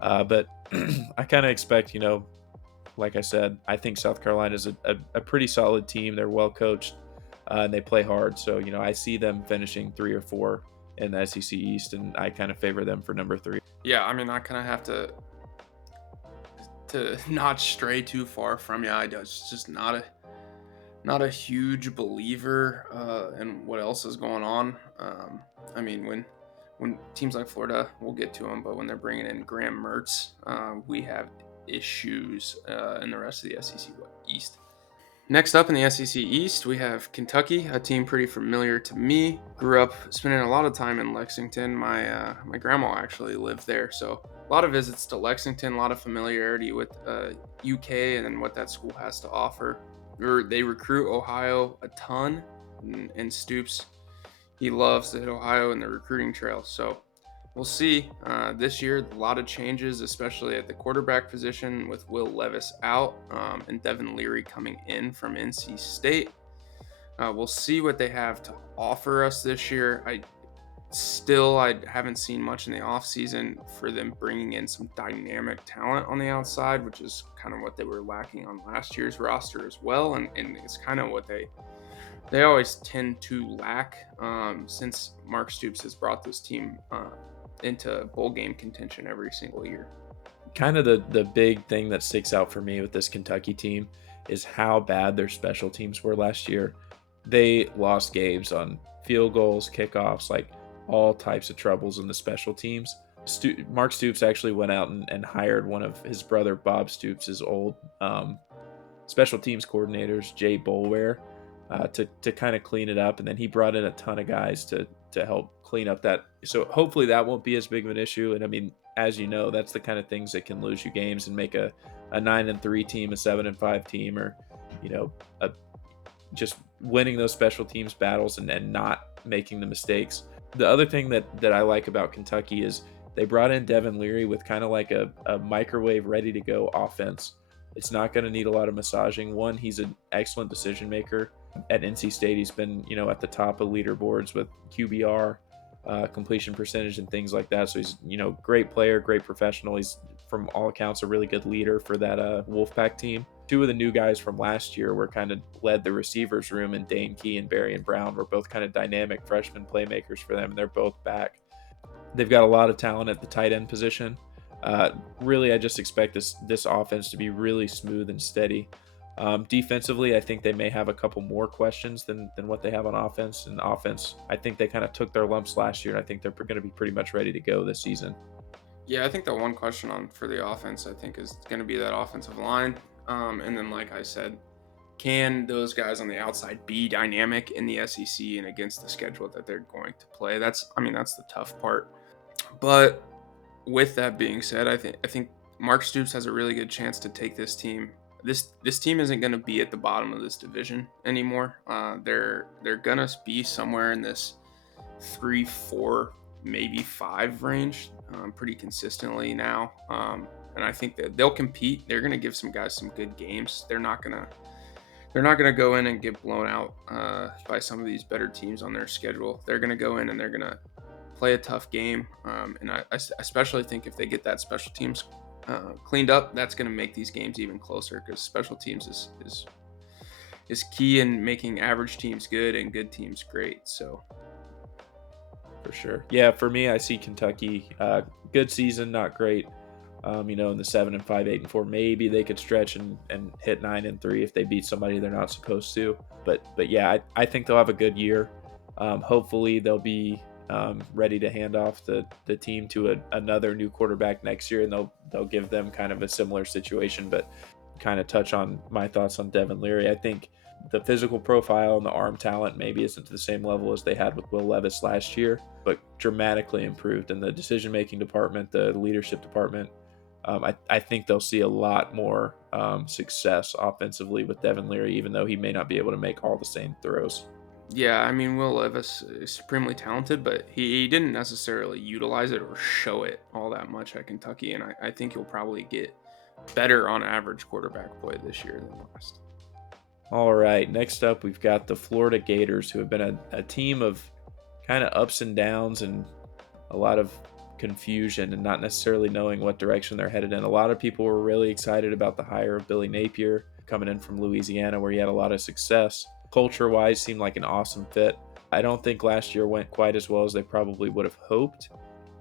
But I kind of expect, like I said, I think South Carolina is a pretty solid team. They're well coached, and they play hard. So I see them finishing 3 or 4 in the SEC East, and I kind of favor them for number 3. Yeah, I mean, I kind of have to not stray too far from you. I just not a huge believer in what else is going on. I mean, when teams like Florida, we'll get to them, but when they're bringing in Graham Mertz, we have issues in the rest of the SEC East. Next up in the SEC East, we have Kentucky, a team pretty familiar to me. Grew up spending a lot of time in Lexington. My grandma actually lived there, so a lot of visits to Lexington, a lot of familiarity with UK and what that school has to offer. They recruit Ohio a ton, and Stoops, he loves to hit Ohio in the recruiting trail. So we'll see. This year, a lot of changes, especially at the quarterback position with Will Levis out and Devin Leary coming in from NC State. We'll see what they have to offer us this year. I haven't seen much in the offseason for them bringing in some dynamic talent on the outside, which is kind of what they were lacking on last year's roster as well. And it's kind of what they always tend to lack since Mark Stoops has brought this team into bowl game contention every single year. Kind of the big thing that sticks out for me with this Kentucky team is how bad their special teams were last year. They lost games on field goals, kickoffs, like all types of troubles in the special teams. Mark Stoops actually went out and hired one of his brother Bob Stoops' old special teams coordinators, Jay Boulware, to kind of clean it up, and then he brought in a ton of guys to help clean up that. So hopefully that won't be as big of an issue. And I mean, as you know, that's the kind of things that can lose you games and make a 9-3 team, a 7-5 team, or you know, a just winning those special teams battles and not making the mistakes. The other thing that I like about Kentucky is they brought in Devin Leary with kind of like a microwave ready to go offense. It's not going to need a lot of massaging. One, he's an excellent decision maker. At NC State, he's been at the top of leaderboards with QBR, completion percentage, and things like that. So he's great player, great professional. He's from all accounts a really good leader for that Wolfpack team. Two of the new guys from last year were kind of led the receivers room, and Dane Key and Barry and Brown were both kind of dynamic freshman playmakers for them, and they're both back. They've got a lot of talent at the tight end position. Really, I just expect this offense to be really smooth and steady. Defensively, I think they may have a couple more questions than what they have on offense. And offense, I think they kind of took their lumps last year, and I think they're going to be pretty much ready to go this season. Yeah, I think the one question for the offense, I think, is going to be that offensive line. And then, like I said, can those guys on the outside be dynamic in the SEC and against the schedule that they're going to play? That's the tough part. But with that being said, I think Mark Stoops has a really good chance to take this team. This team isn't going to be at the bottom of this division anymore. They're gonna be somewhere in this 3, 4, maybe 5 range pretty consistently now. And I think that they'll compete. They're going to give some guys some good games. They're not gonna go in and get blown out by some of these better teams on their schedule. They're gonna go in and they're gonna play a tough game. And I especially think if they get that special teams cleaned up, that's gonna make these games even closer, because special teams is key in making average teams good and good teams great. So for sure, yeah. For me, I see Kentucky good season, not great. In the 7-5, 8-4, maybe they could stretch and hit 9-3 if they beat somebody they're not supposed to. But yeah, I think they'll have a good year. Hopefully they'll be ready to hand off the team to another new quarterback next year, and they'll give them kind of a similar situation. But kind of touch on my thoughts on Devin Leary. I think the physical profile and the arm talent maybe isn't to the same level as they had with Will Levis last year, but dramatically improved in the decision-making department, the leadership department. I think they'll see a lot more success offensively with Devin Leary, even though he may not be able to make all the same throws. yeah, I mean, Will Levis is supremely talented, but he didn't necessarily utilize it or show it all that much at Kentucky, and I think he'll probably get better on average quarterback play this year than last. All right, next up, we've got the Florida Gators, who have been a team of kind of ups and downs and a lot of confusion and not necessarily knowing what direction they're headed in. A lot of people were really excited about the hire of Billy Napier coming in from Louisiana, where he had a lot of success. Culture-wise, seemed like an awesome fit. I don't think last year went quite as well as they probably would have hoped.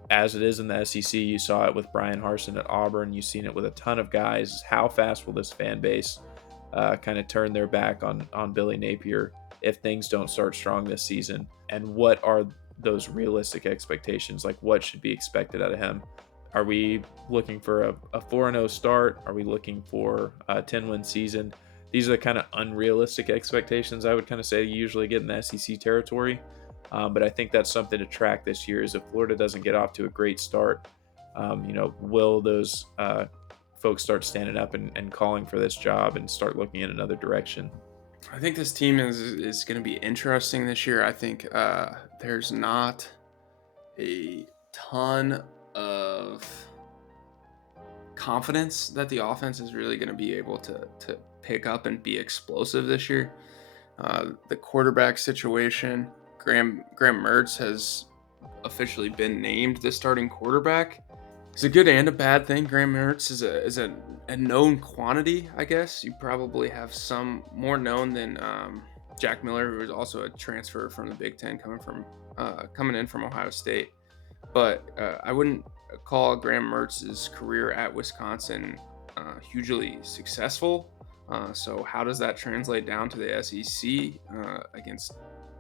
As it is in the SEC, you saw it with Brian Harsin at Auburn. You've seen it with a ton of guys. How fast will this fan base kind of turn their back on Billy Napier if things don't start strong this season? And what are those realistic expectations? Like, what should be expected out of him? Are we looking for a 4-0 start? Are we looking for a 10-win season? These are the kind of unrealistic expectations I would kind of say you usually get in the SEC territory. But I think that's something to track this year, is if Florida doesn't get off to a great start, will those folks start standing up and calling for this job and start looking in another direction? I think this team is going to be interesting this year. I think there's not a ton of confidence that the offense is really going to be able to pick up and be explosive this year. The quarterback situation, Graham Mertz has officially been named the starting quarterback. It's a good and a bad thing. Graham Mertz is a known quantity, I guess. You probably have some more known than Jack Miller, who is also a transfer from the Big Ten, coming in from Ohio State. But I wouldn't call Graham Mertz's career at Wisconsin hugely successful. So how does that translate down to the SEC against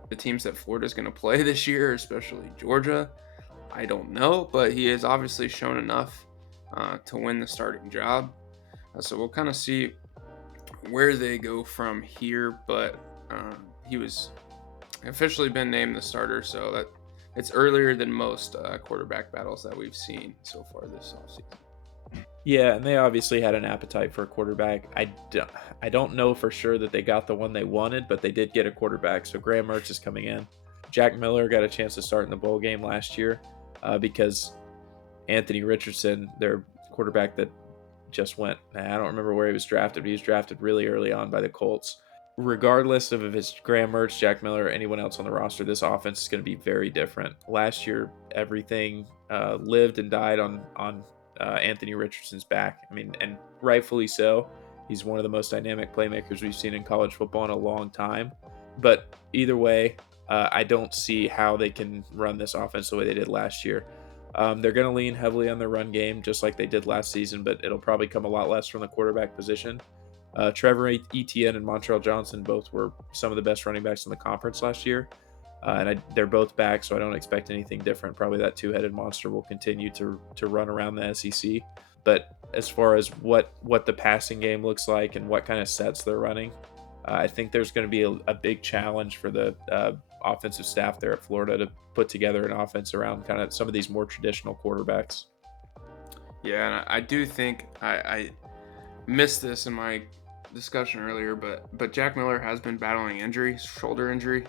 the teams that Florida's going to play this year, especially Georgia? I don't know, but he has obviously shown enough to win the starting job. So we'll kind of see where they go from here. But he was officially been named the starter, so that it's earlier than most quarterback battles that we've seen so far this offseason. Yeah, and they obviously had an appetite for a quarterback. I don't know for sure that they got the one they wanted, but they did get a quarterback. So Graham Mertz is coming in. Jack Miller got a chance to start in the bowl game last year because Anthony Richardson, their quarterback that just went, I don't remember where he was drafted, but he was drafted really early on by the Colts. Regardless of if it's Graham Mertz, Jack Miller, or anyone else on the roster, this offense is going to be very different. Last year, everything lived and died on Anthony Richardson's back. I mean, and rightfully so. He's one of the most dynamic playmakers we've seen in college football in a long time. But either way, I don't see how they can run this offense the way they did last year. They're going to lean heavily on the run game, just like they did last season, but it'll probably come a lot less from the quarterback position. Trevor Etienne and Montreal Johnson both were some of the best running backs in the conference last year. They're both back, so I don't expect anything different. Probably that two-headed monster will continue to run around the SEC. But as far as what the passing game looks like and what kind of sets they're running, I think there's going to be a big challenge for the offensive staff there at Florida to put together an offense around kind of some of these more traditional quarterbacks. Yeah, and I do think I missed this in my discussion earlier, but Jack Miller has been battling injury, shoulder injury,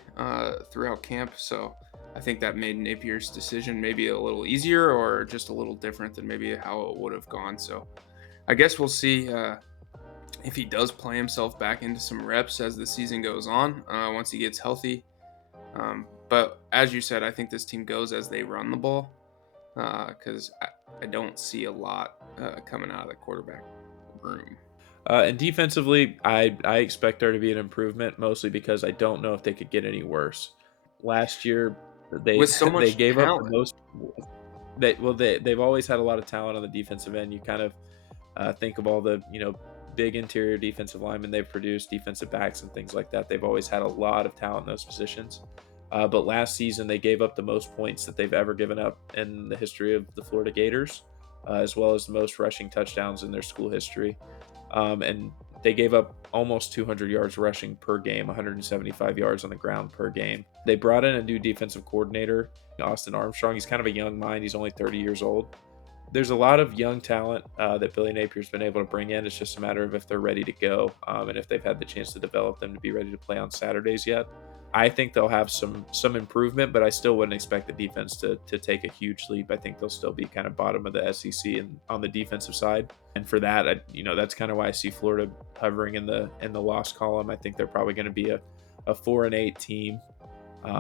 throughout camp. So I think that made Napier's decision maybe a little easier or just a little different than maybe how it would have gone. So I guess we'll see if he does play himself back into some reps as the season goes on, once he gets healthy. But as you said, I think this team goes as they run the ball because I don't see a lot coming out of the quarterback room. And defensively, I expect there to be an improvement, mostly because I don't know if they could get any worse. Last year, they With so they much gave up the talent. most. They've always had a lot of talent on the defensive end. You kind of think of all the big interior defensive linemen they've produced, defensive backs and things like that. They've always had a lot of talent in those positions. But last season they gave up the most points that they've ever given up in the history of the Florida Gators, as well as the most rushing touchdowns in their school history. And they gave up almost 200 yards rushing per game, 175 yards on the ground per game. They brought in a new defensive coordinator, Austin Armstrong. He's kind of a young mind. He's only 30 years old. There's a lot of young talent that Billy Napier's been able to bring in. It's just a matter of if they're ready to go and if they've had the chance to develop them to be ready to play on Saturdays yet. I think they'll have some improvement, but I still wouldn't expect the defense to take a huge leap. I think they'll still be kind of bottom of the SEC and on the defensive side. And for that, that's kind of why I see Florida hovering in the loss column. I think they're probably going to be a 4-8 team.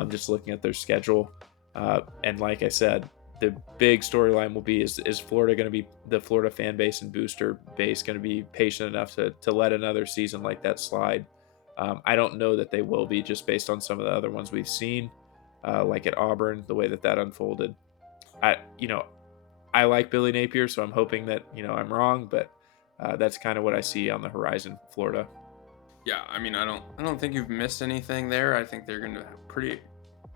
Just looking at their schedule, and like I said, the big storyline will be is Florida going to be the Florida fan base and booster base going to be patient enough to let another season like that slide? I don't know that they will be, just based on some of the other ones we've seen, like at Auburn, the way that unfolded. I like Billy Napier, so I'm hoping that I'm wrong, but that's kind of what I see on the horizon, Florida. Yeah, I mean, I don't think you've missed anything there. I think they're going to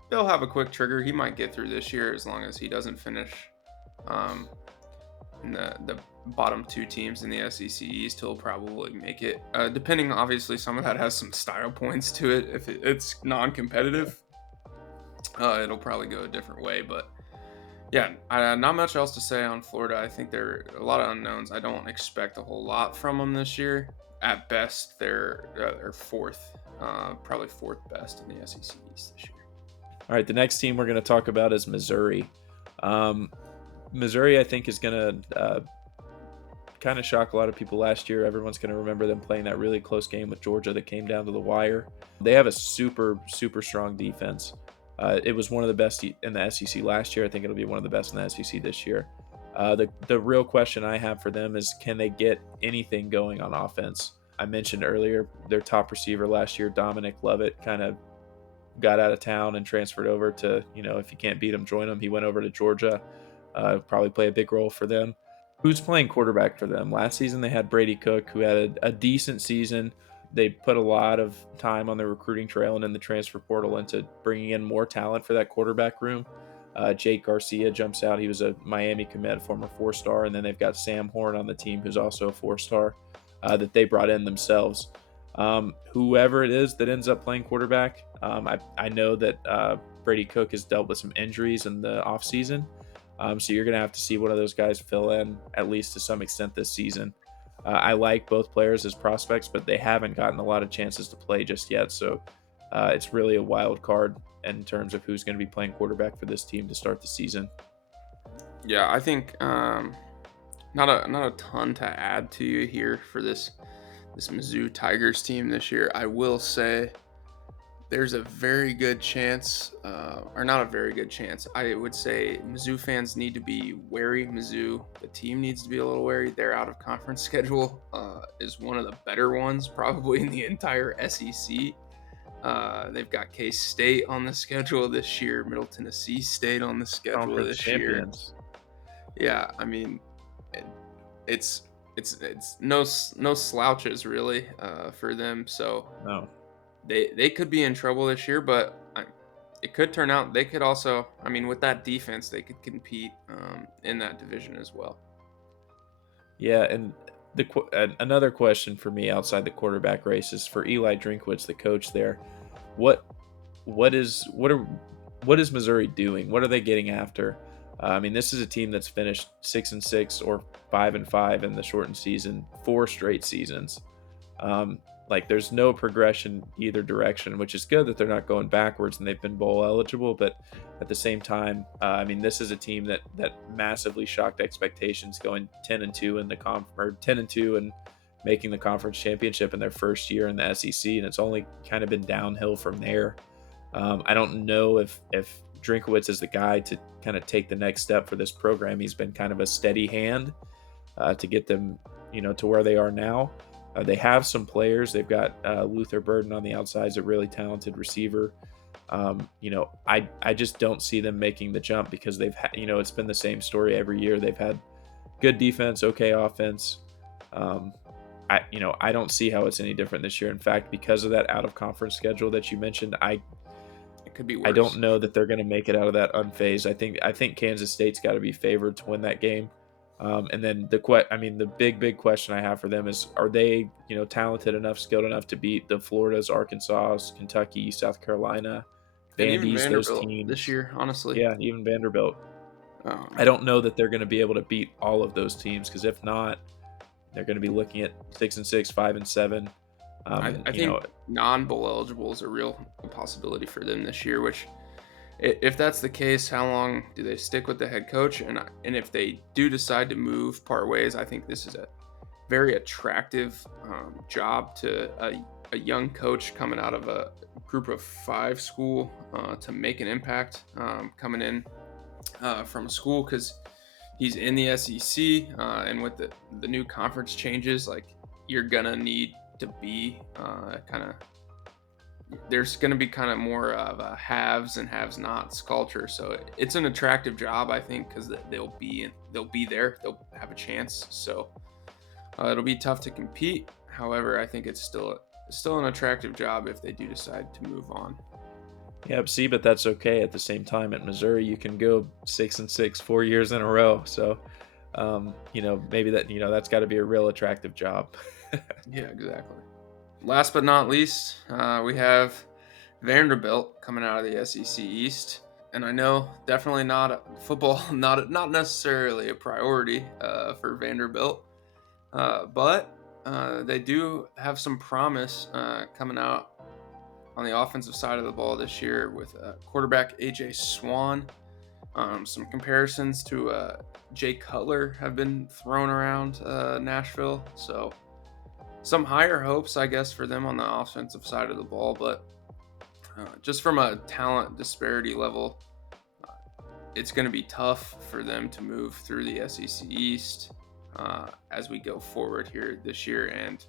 they'll have a quick trigger. He might get through this year as long as he doesn't finish um, in the bottom two teams in the SEC East. He'll probably make it. Depending, obviously, some of that has some style points to it. If it's non-competitive, it'll probably go a different way. But yeah, not much else to say on Florida. I think there are a lot of unknowns. I don't expect a whole lot from them this year. At best, they're fourth, probably fourth best in the SEC East this year. All right, the next team we're going to talk about is Missouri. Um, Missouri, I think, is going to kind of shock a lot of people last year. Everyone's going to remember them playing that really close game with Georgia that came down to the wire. They have a super, super strong defense. It was one of the best in the SEC last year. I think it'll be one of the best in the SEC this year. The real question I have for them is, can they get anything going on offense? I mentioned earlier their top receiver last year, Dominic Lovett, kind of got out of town and transferred over to, if you can't beat them, join them. He went over to Georgia, probably play a big role for them. Who's playing quarterback for them? Last season they had Brady Cook, who had a decent season. They put a lot of time on the recruiting trail and in the transfer portal into bringing in more talent for that quarterback room. Jake Garcia jumps out. He was a Miami commit, former 4-star. And then they've got Sam Horn on the team, who's also a 4-star that they brought in themselves. Whoever it is that ends up playing quarterback, I know that Brady Cook has dealt with some injuries in the offseason. So you're going to have to see one of those guys fill in at least to some extent this season. I like both players as prospects, but they haven't gotten a lot of chances to play just yet. So it's really a wild card in terms of who's going to be playing quarterback for this team to start the season. Yeah, I think not a ton to add to you here for this Mizzou Tigers team this year. I will say there's a very good chance, or not a very good chance. I would say Mizzou fans need to be wary. Mizzou, the team needs to be a little wary. Their out of conference schedule is one of the better ones, probably in the entire SEC. They've got K State on the schedule this year, Middle Tennessee State on the schedule Conference this year. champions. Yeah, I mean, it, it's no slouches really for them. So No. they could be in trouble this year, but it could turn out they could also. I mean, with that defense, they could compete in that division as well. Yeah, and another question for me outside the quarterback race is for Eli Drinkwitz, the coach there. What what is what is Missouri doing? What are they getting after? I mean, this is a team that's finished 6-6 or 5-5 in the shortened season, 4 straight seasons. Like there's no progression either direction, which is good that they're not going backwards and they've been bowl eligible. But at the same time, I mean, this is a team that massively shocked expectations, going 10-2 in the or 10-2 and making the conference championship in their first year in the SEC, and it's only kind of been downhill from there. I don't know if Drinkowitz is the guy to kind of take the next step for this program. He's been kind of a steady hand to get them, to where they are now. They have some players. They've got Luther Burden on the outside, is a really talented receiver. I just don't see them making the jump because they've had, it's been the same story every year. They've had good defense, okay offense. I don't see how it's any different this year. In fact, because of that out of conference schedule that you mentioned, It could be worse. I don't know that they're going to make it out of that unfazed. I think Kansas State's got to be favored to win that game. And then the big question I have for them is: are they, talented enough, skilled enough to beat the Floridas, Arkansas, Kentucky, South Carolina, And even Vandy's, those Vanderbilt this teams? year, honestly. Yeah, even Vanderbilt. Um, I don't know that they're going to be able to beat all of those teams because if not, they're going to be looking at 6-6, 5-7. I think non-bowl eligible is a real possibility for them this year. Which, if that's the case, how long do they stick with the head coach? And if they do decide to move part ways, I think this is a very attractive job to a young coach coming out of a group of five school to make an impact coming in from a school because he's in the SEC and with the new conference changes, like you're gonna need to be kind of there's going to be kind of more of a haves and haves nots culture. So it's an attractive job, I think, because they'll be there, they'll have a chance. So it'll be tough to compete. However, I think it's still an attractive job if they do decide to move on. Yep, see, but that's okay. At the same time, at Missouri, you can go 6-6 4 years in a row. So, maybe that's got to be a real attractive job. Yeah, exactly. Last but not least, we have Vanderbilt coming out of the SEC East, and I know definitely not football, not necessarily a priority for Vanderbilt, but they do have some promise coming out on the offensive side of the ball this year with quarterback AJ Swan. Some comparisons to Jay Cutler have been thrown around Nashville, so some higher hopes, I guess, for them on the offensive side of the ball. But just from a talent disparity level, it's going to be tough for them to move through the SEC East as we go forward here this year, and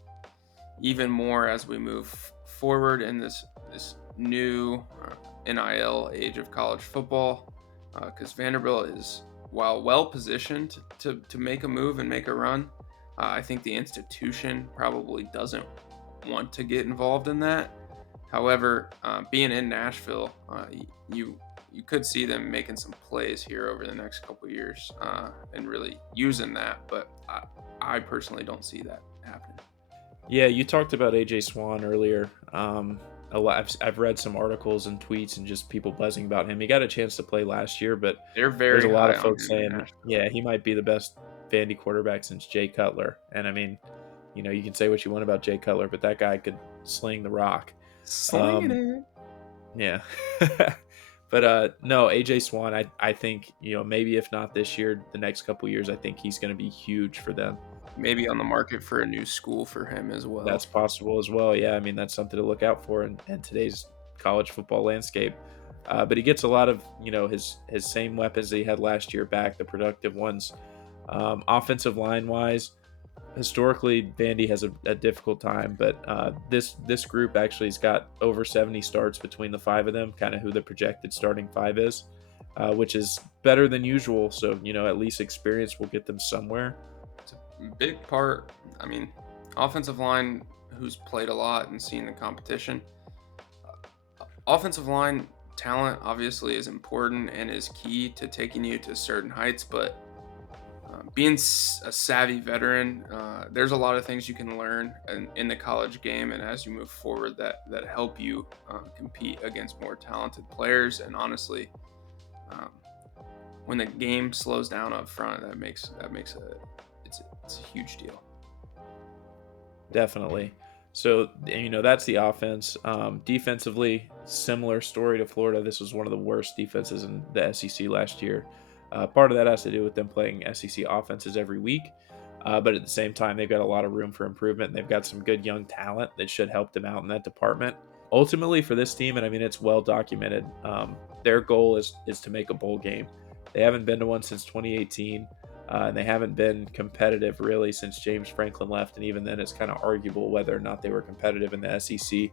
even more as we move forward in this new NIL age of college football. Because Vanderbilt is, while well positioned to make a move and make a run, I think the institution probably doesn't want to get involved in that. However, being in Nashville, you could see them making some plays here over the next couple of years and really using that. But I personally don't see that happening. Yeah, you talked about AJ Swan earlier. a lot. I've read some articles and tweets and just people buzzing about him. He got a chance to play last year, but They're there's very a lot high of on folks him in saying, Nashville. yeah, he might be the best Vandy quarterback since Jay Cutler. And I mean, you can say what you want about Jay Cutler, but that guy could sling the rock. Slinging Um, it. yeah. But no, AJ Swan, I think, maybe if not this year, the next couple years, I think he's going to be huge for them. Maybe on the market for a new school for him as well. That's possible as well. Yeah, I mean, that's something to look out for in today's college football landscape. But he gets a lot of, his same weapons that he had last year back, the productive ones. Offensive line wise, historically, Vandy has a difficult time, but this group actually has got over 70 starts between the five of them, kind of who the projected starting five is, which is better than usual. So, at least experience will get them somewhere. It's a big part. I mean, offensive line who's played a lot and seen the competition. Offensive line talent obviously is important and is key to taking you to certain heights, but being a savvy veteran, there's a lot of things you can learn in the college game, and as you move forward, that help you compete against more talented players. And honestly, um, when the game slows down up front, it's a huge deal. Definitely. So, that's the offense. Defensively, similar story to Florida. This was one of the worst defenses in the SEC last year. Part of that has to do with them playing SEC offenses every week. But at the same time, they've got a lot of room for improvement, and they've got some good young talent that should help them out in that department. Ultimately, for this team, and I mean, it's well documented, their goal is to make a bowl game. They haven't been to one since 2018. And they haven't been competitive really since James Franklin left, and even then, it's kind of arguable whether or not they were competitive in the SEC.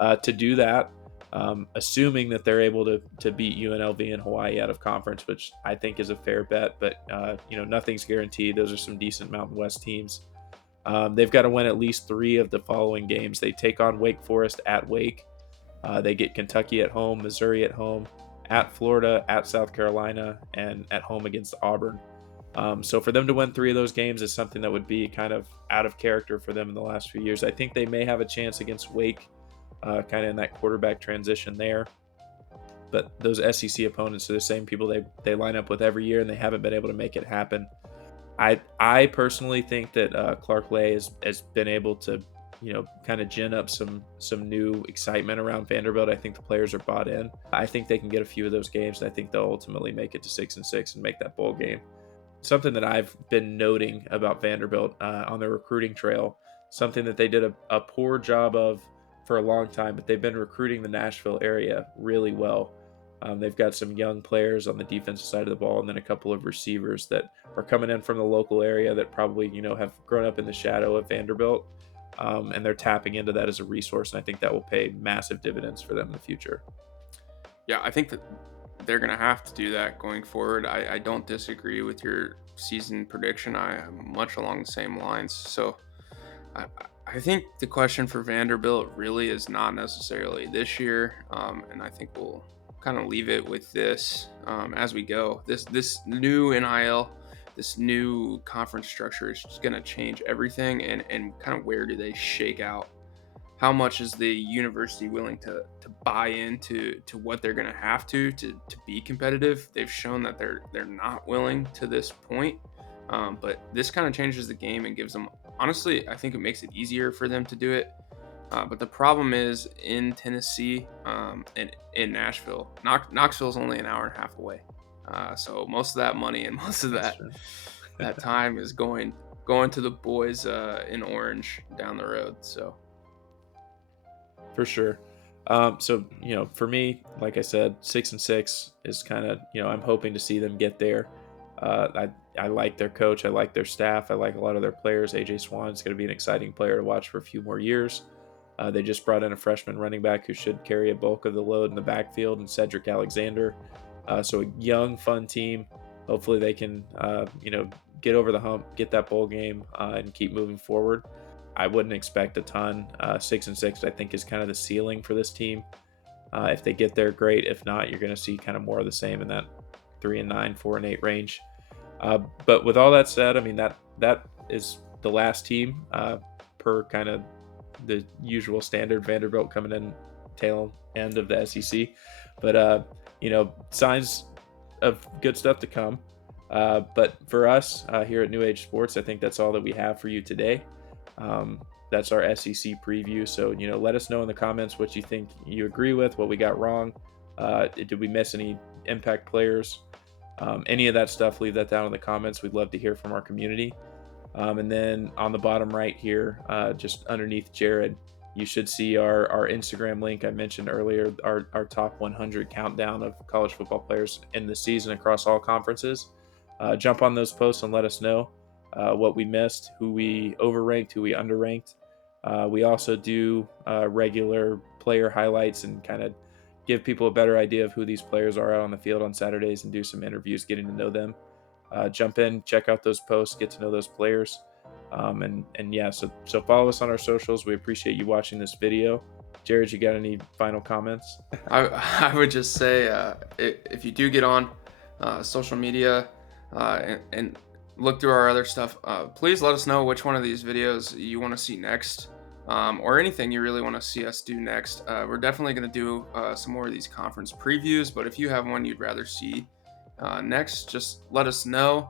To do that, assuming that they're able to beat UNLV and Hawaii out of conference, which I think is a fair bet, but nothing's guaranteed. Those are some decent Mountain West teams. They've got to win at least 3 of the following games. They take on Wake Forest at Wake. They get Kentucky at home, Missouri at home, at Florida, at South Carolina, and at home against Auburn. So for them to win 3 of those games is something that would be kind of out of character for them in the last few years. I think they may have a chance against Wake, kind of in that quarterback transition there. But those SEC opponents are the same people they line up with every year, and they haven't been able to make it happen. I personally think that Clark Lay has been able to, kind of gin up some new excitement around Vanderbilt. I think the players are bought in. I think they can get a few of those games, and I think they'll ultimately make it to 6-6 and make that bowl game. Something that I've been noting about Vanderbilt on their recruiting trail, something that they did a poor job of for a long time, but they've been recruiting the Nashville area really well. They've got some young players on the defensive side of the ball, and then a couple of receivers that are coming in from the local area that probably have grown up in the shadow of Vanderbilt, and they're tapping into that as a resource, and I think that will pay massive dividends for them in the future. Yeah, I think that they're going to have to do that going forward. I don't disagree with your season prediction. I am much along the same lines. So I, I think the question for Vanderbilt really is not necessarily this year, and I think we'll kind of leave it with this as we go. This new NIL, this new conference structure is just going to change everything, and kind of where do they shake out? How much is the university willing to buy into what they're going to have to be competitive? They've shown that they're not willing to this point, but this kind of changes the game and gives them. Honestly, I think it makes it easier for them to do it. But the problem is in Tennessee and in Nashville. Knoxville is only an hour and a half away, so most of that money and most of that time is going to the boys in Orange down the road. So. For sure. So for me, like I said, 6-6 is kind of I'm hoping to see them get there. I like their coach, I like their staff, I like a lot of their players. AJ Swan is going to be an exciting player to watch for a few more years. They just brought in a freshman running back who should carry a bulk of the load in the backfield, and Cedric Alexander. So a young, fun team. Hopefully they can get over the hump, get that bowl game, and keep moving forward. I wouldn't expect a ton. 6-6, I think, is kind of the ceiling for this team. If they get there, great. If not, you're going to see kind of more of the same in that 3-9, 4-8 range. But with all that said, I mean that is the last team per kind of the usual standard. Vanderbilt coming in tail end of the SEC. But signs of good stuff to come. But for us here at New Age Sports, I think that's all that we have for you today. That's our SEC preview. So let us know in the comments what you think you agree with, what we got wrong. Did we miss any impact players? Any of that stuff, leave that down in the comments. We'd love to hear from our community. And then on the bottom right here, just underneath Jared, you should see our Instagram link I mentioned earlier, our top 100 countdown of college football players in the season across all conferences. Jump on those posts and let us know what we missed, who we overranked, who we underranked. We also do regular player highlights and kind of give people a better idea of who these players are out on the field on Saturdays and do some interviews getting to know them. Jump in, check out those posts, get to know those players. So follow us on our socials. We appreciate you watching this video. Jared, you got any final comments? I would just say if you do get on social media and look through our other stuff, please let us know which one of these videos you want to see next, or anything you really want to see us do next. We're definitely going to do some more of these conference previews, but if you have one you'd rather see next, just let us know,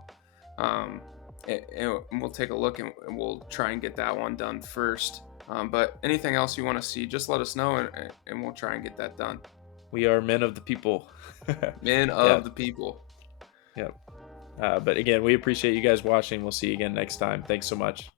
and we'll take a look and we'll try and get that one done first. But anything else you want to see, just let us know, and we'll try and get that done. We are men of the people. Men of the people. Yep. But again, we appreciate you guys watching. We'll see you again next time. Thanks so much.